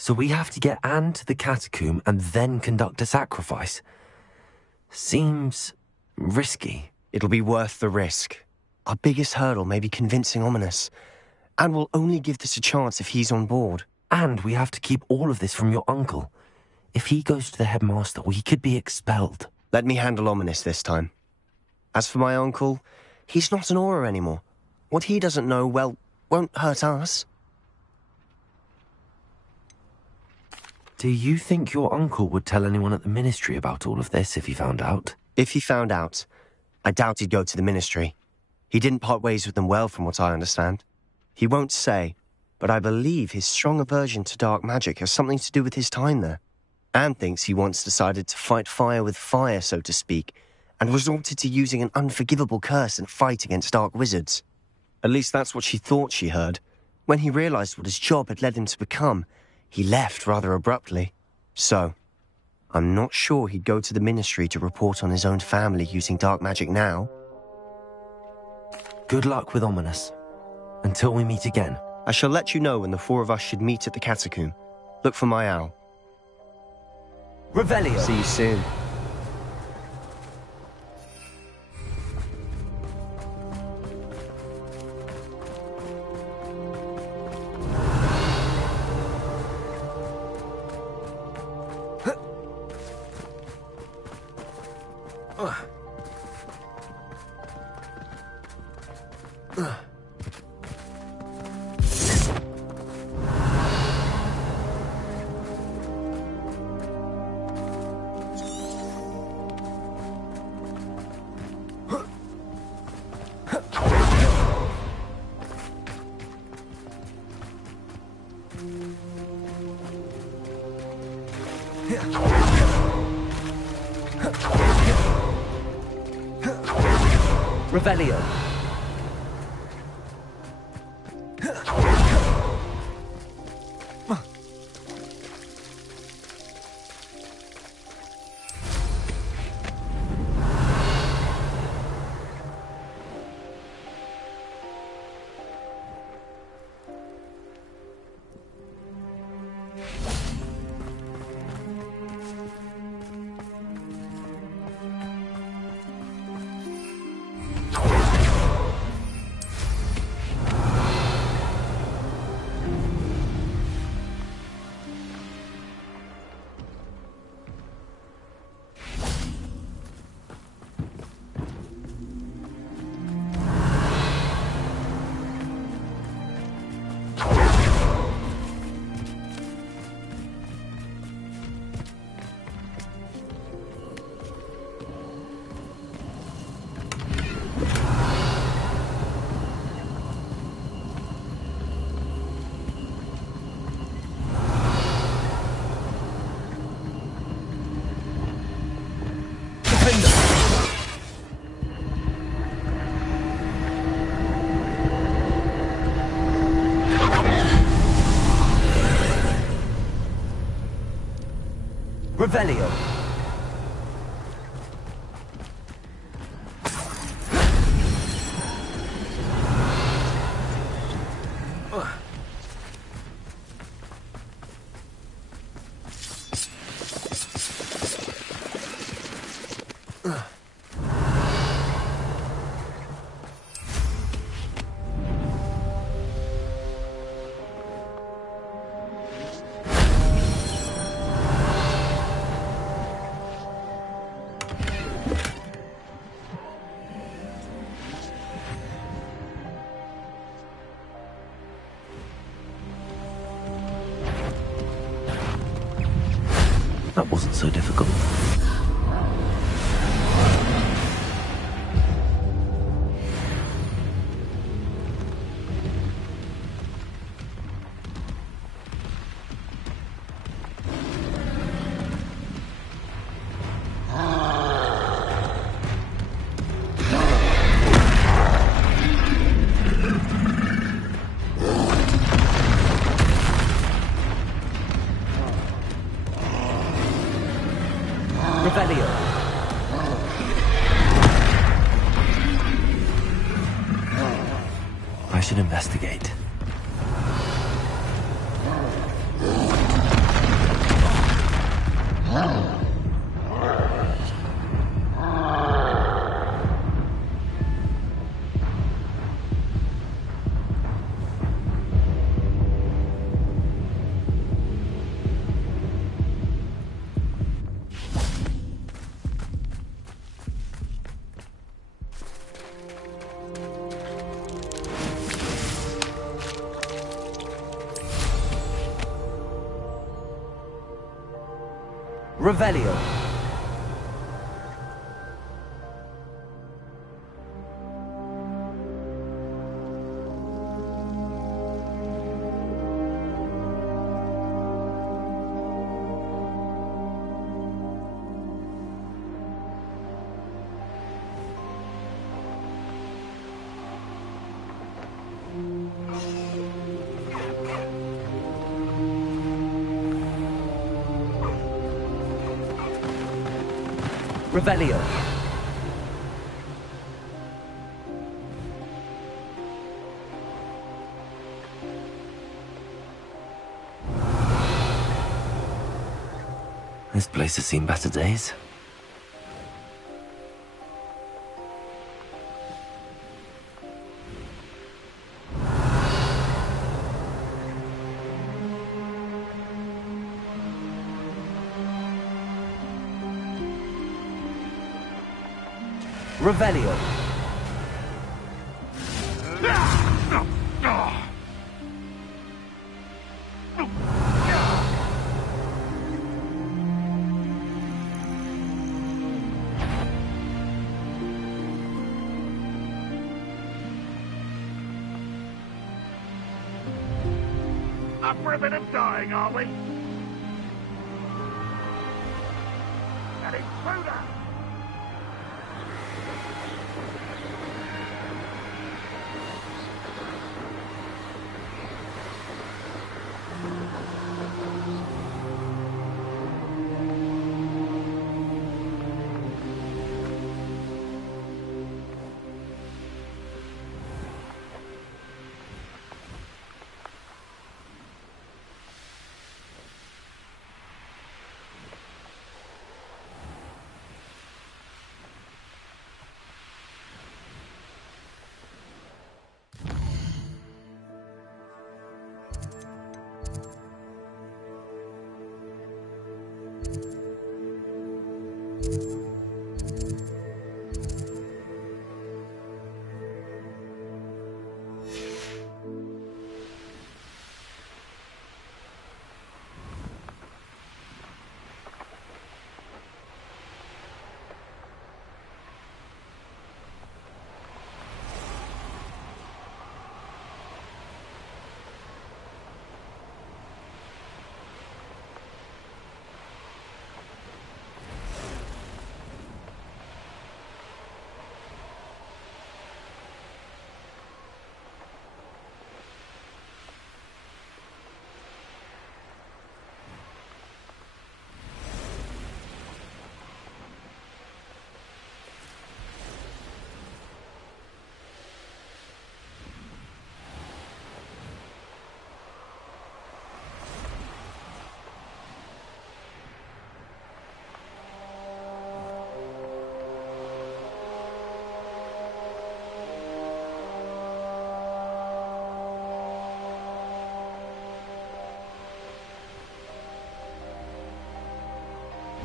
So we have to get Anne to the catacomb and then conduct a sacrifice. Seems risky. It'll be worth the risk. Our biggest hurdle may be convincing Ominous. And we'll only give this a chance if he's on board. And we have to keep all of this from your uncle. If he goes to the headmaster, we could be expelled. Let me handle Ominous this time. As for my uncle, he's not an Auror anymore. What he doesn't know, well, won't hurt us. Do you think your uncle would tell anyone at the Ministry about all of this if he found out? If he found out, I doubt he'd go to the Ministry. He didn't part ways with them well, from what I understand. He won't say, but I believe his strong aversion to dark magic has something to do with his time there. Anne thinks he once decided to fight fire with fire, so to speak, and resorted to using an unforgivable curse in a fight against dark wizards. At least that's what she thought she heard. When he realized what his job had led him to become, he left rather abruptly. So, I'm not sure he'd go to the Ministry to report on his own family using dark magic now. Good luck with Ominous. Until we meet again. I shall let you know when the four of us should meet at the catacomb. Look for my owl. Revelio. See you soon. Revelio. Revelio. That wasn't so difficult. Revelio. I should investigate. Revelio. Revelio. This place has seen better days. Revelio. Up for a bit of dying, are we? An intruder!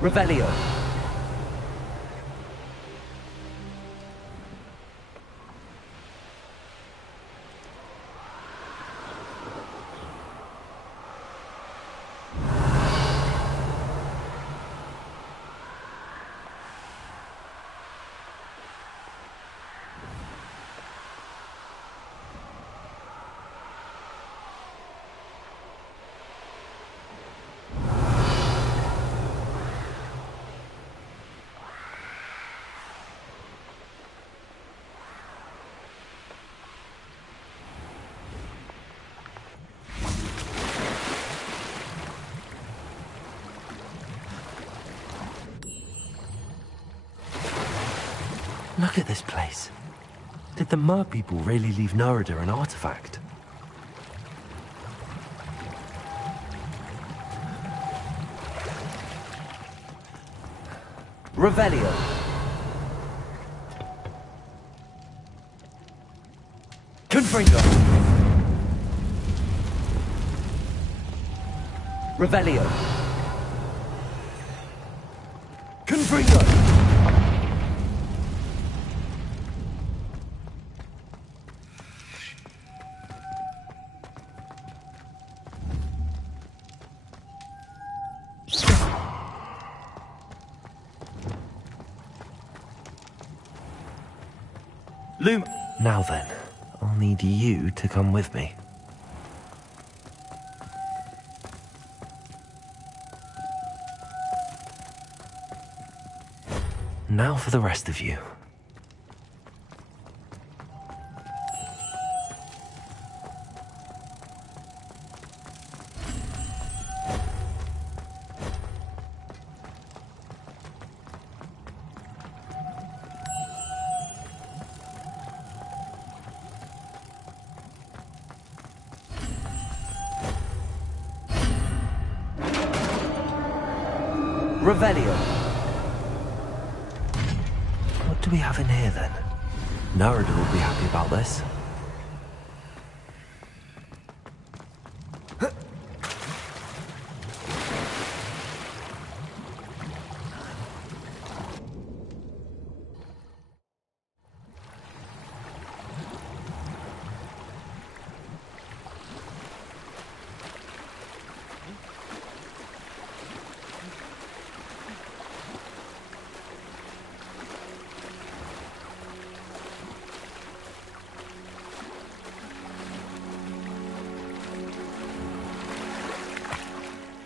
Revelio. Look at this place. Did the Mer people really leave Nerida an artifact? Revelio. Confringo. Revelio. Confringo. Loom. Now then, I'll need you to come with me. Now for the rest of you. Revelio. What do we have in here then? Narada will be happy about this.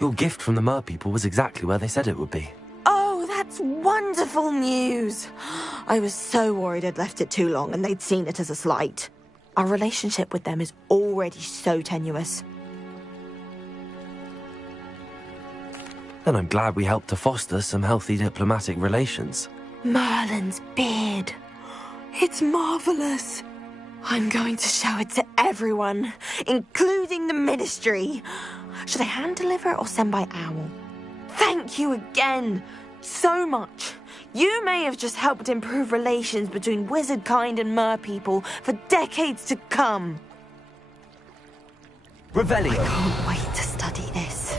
Your gift from the Mer people was exactly where they said it would be. Oh, that's wonderful news. I was so worried I'd left it too long and they'd seen it as a slight. Our relationship with them is already so tenuous. Then I'm glad we helped to foster some healthy diplomatic relations. Merlin's beard. It's marvelous. I'm going to show it to everyone, including the Ministry. Should I hand deliver it or send by owl? Thank you again so much. You may have just helped improve relations between wizard kind and mer people for decades to come. Revelio. I can't wait to study this.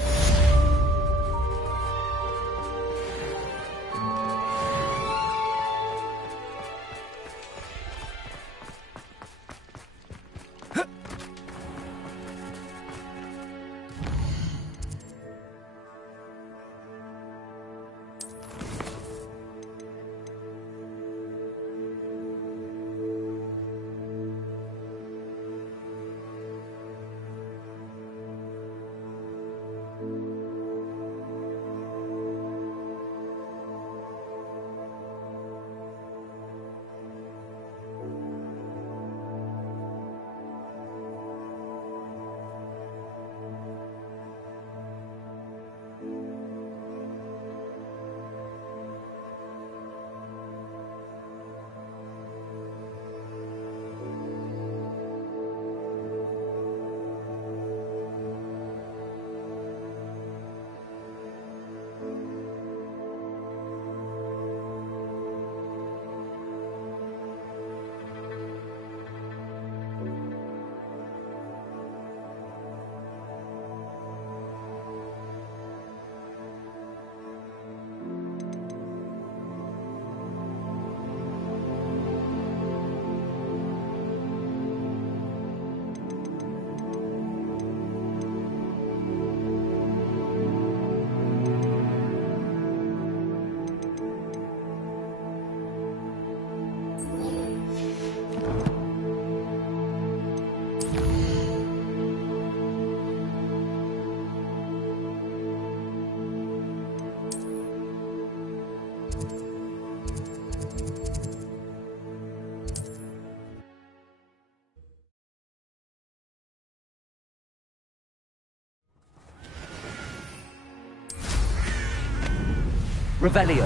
Revelio.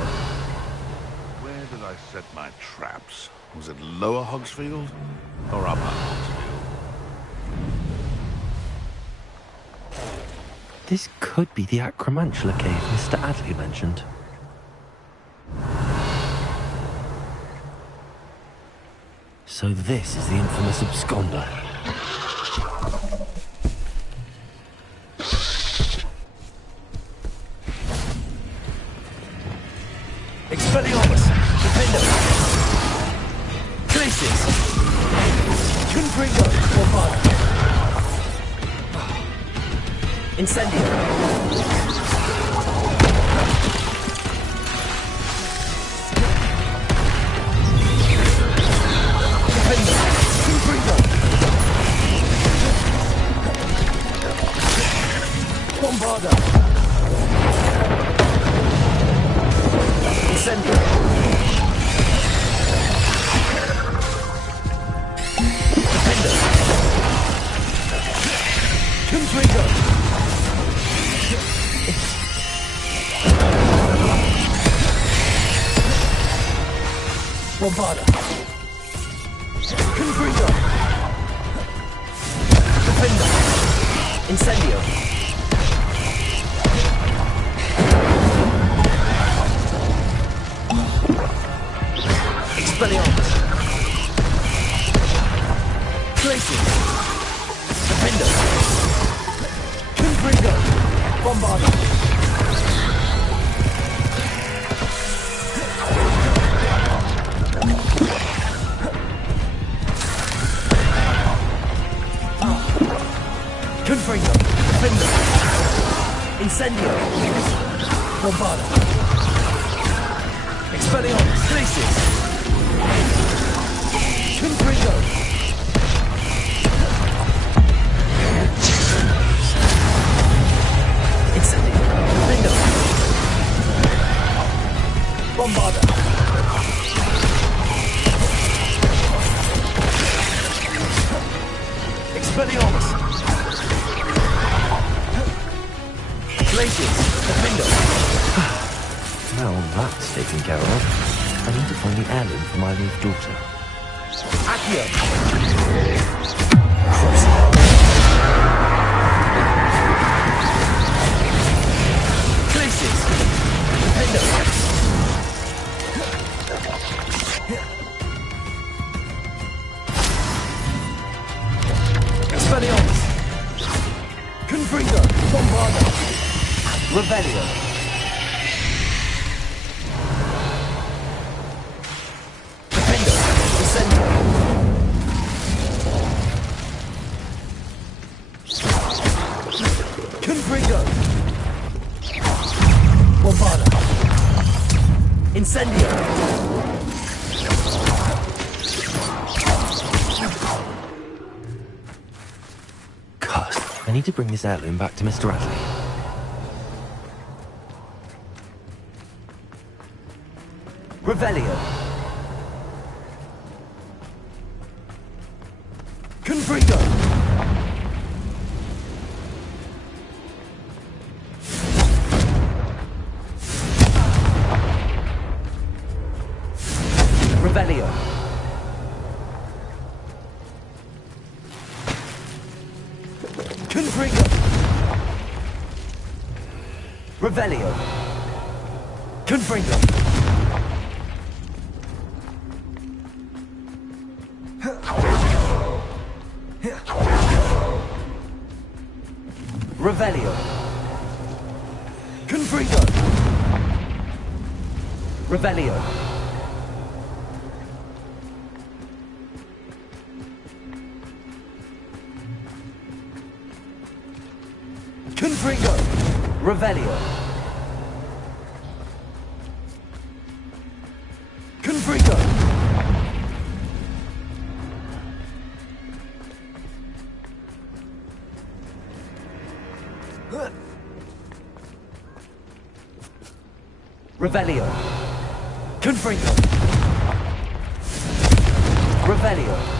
Where did I set my traps? Was it Lower Hogsfield or Upper Hogsfield? This could be the Acromantula cave Mr. Adley mentioned. So this is the infamous absconder. Expelliarmus! Defender! Glacius! Confringo! Bombard! Incendio! Defender! Confringo! Bombarda! Incendio! Defender! Confringo! Bombarda! Confringo! Defender! Incendio! Expelliarmus! Glacius! Defender! Confringo! Bombarda! Confringo! Defender! Incendio! Bombarda! Expelliarmus! Glacius! Confringo! Incendio! Defender! Bombarda! Expelliarmus! Glacius! Defender! Now that's taken care of, I need to find the heirloom for my live daughter. Accio! Glacius! Defender! Expelliarmus! Confringo! Bombarda! Revelio! Defender! Incendio! Confringo! Bombarda! Incendio! Cuss. I need to bring this heirloom back to Mr. Radley. Revelio! Confringo! Revelio! Confringo! Revelio! Confringo! Revelio! Confringo! Revelio! Confringo! Revelio! Confringo! Revelio! Confringo! Revelio!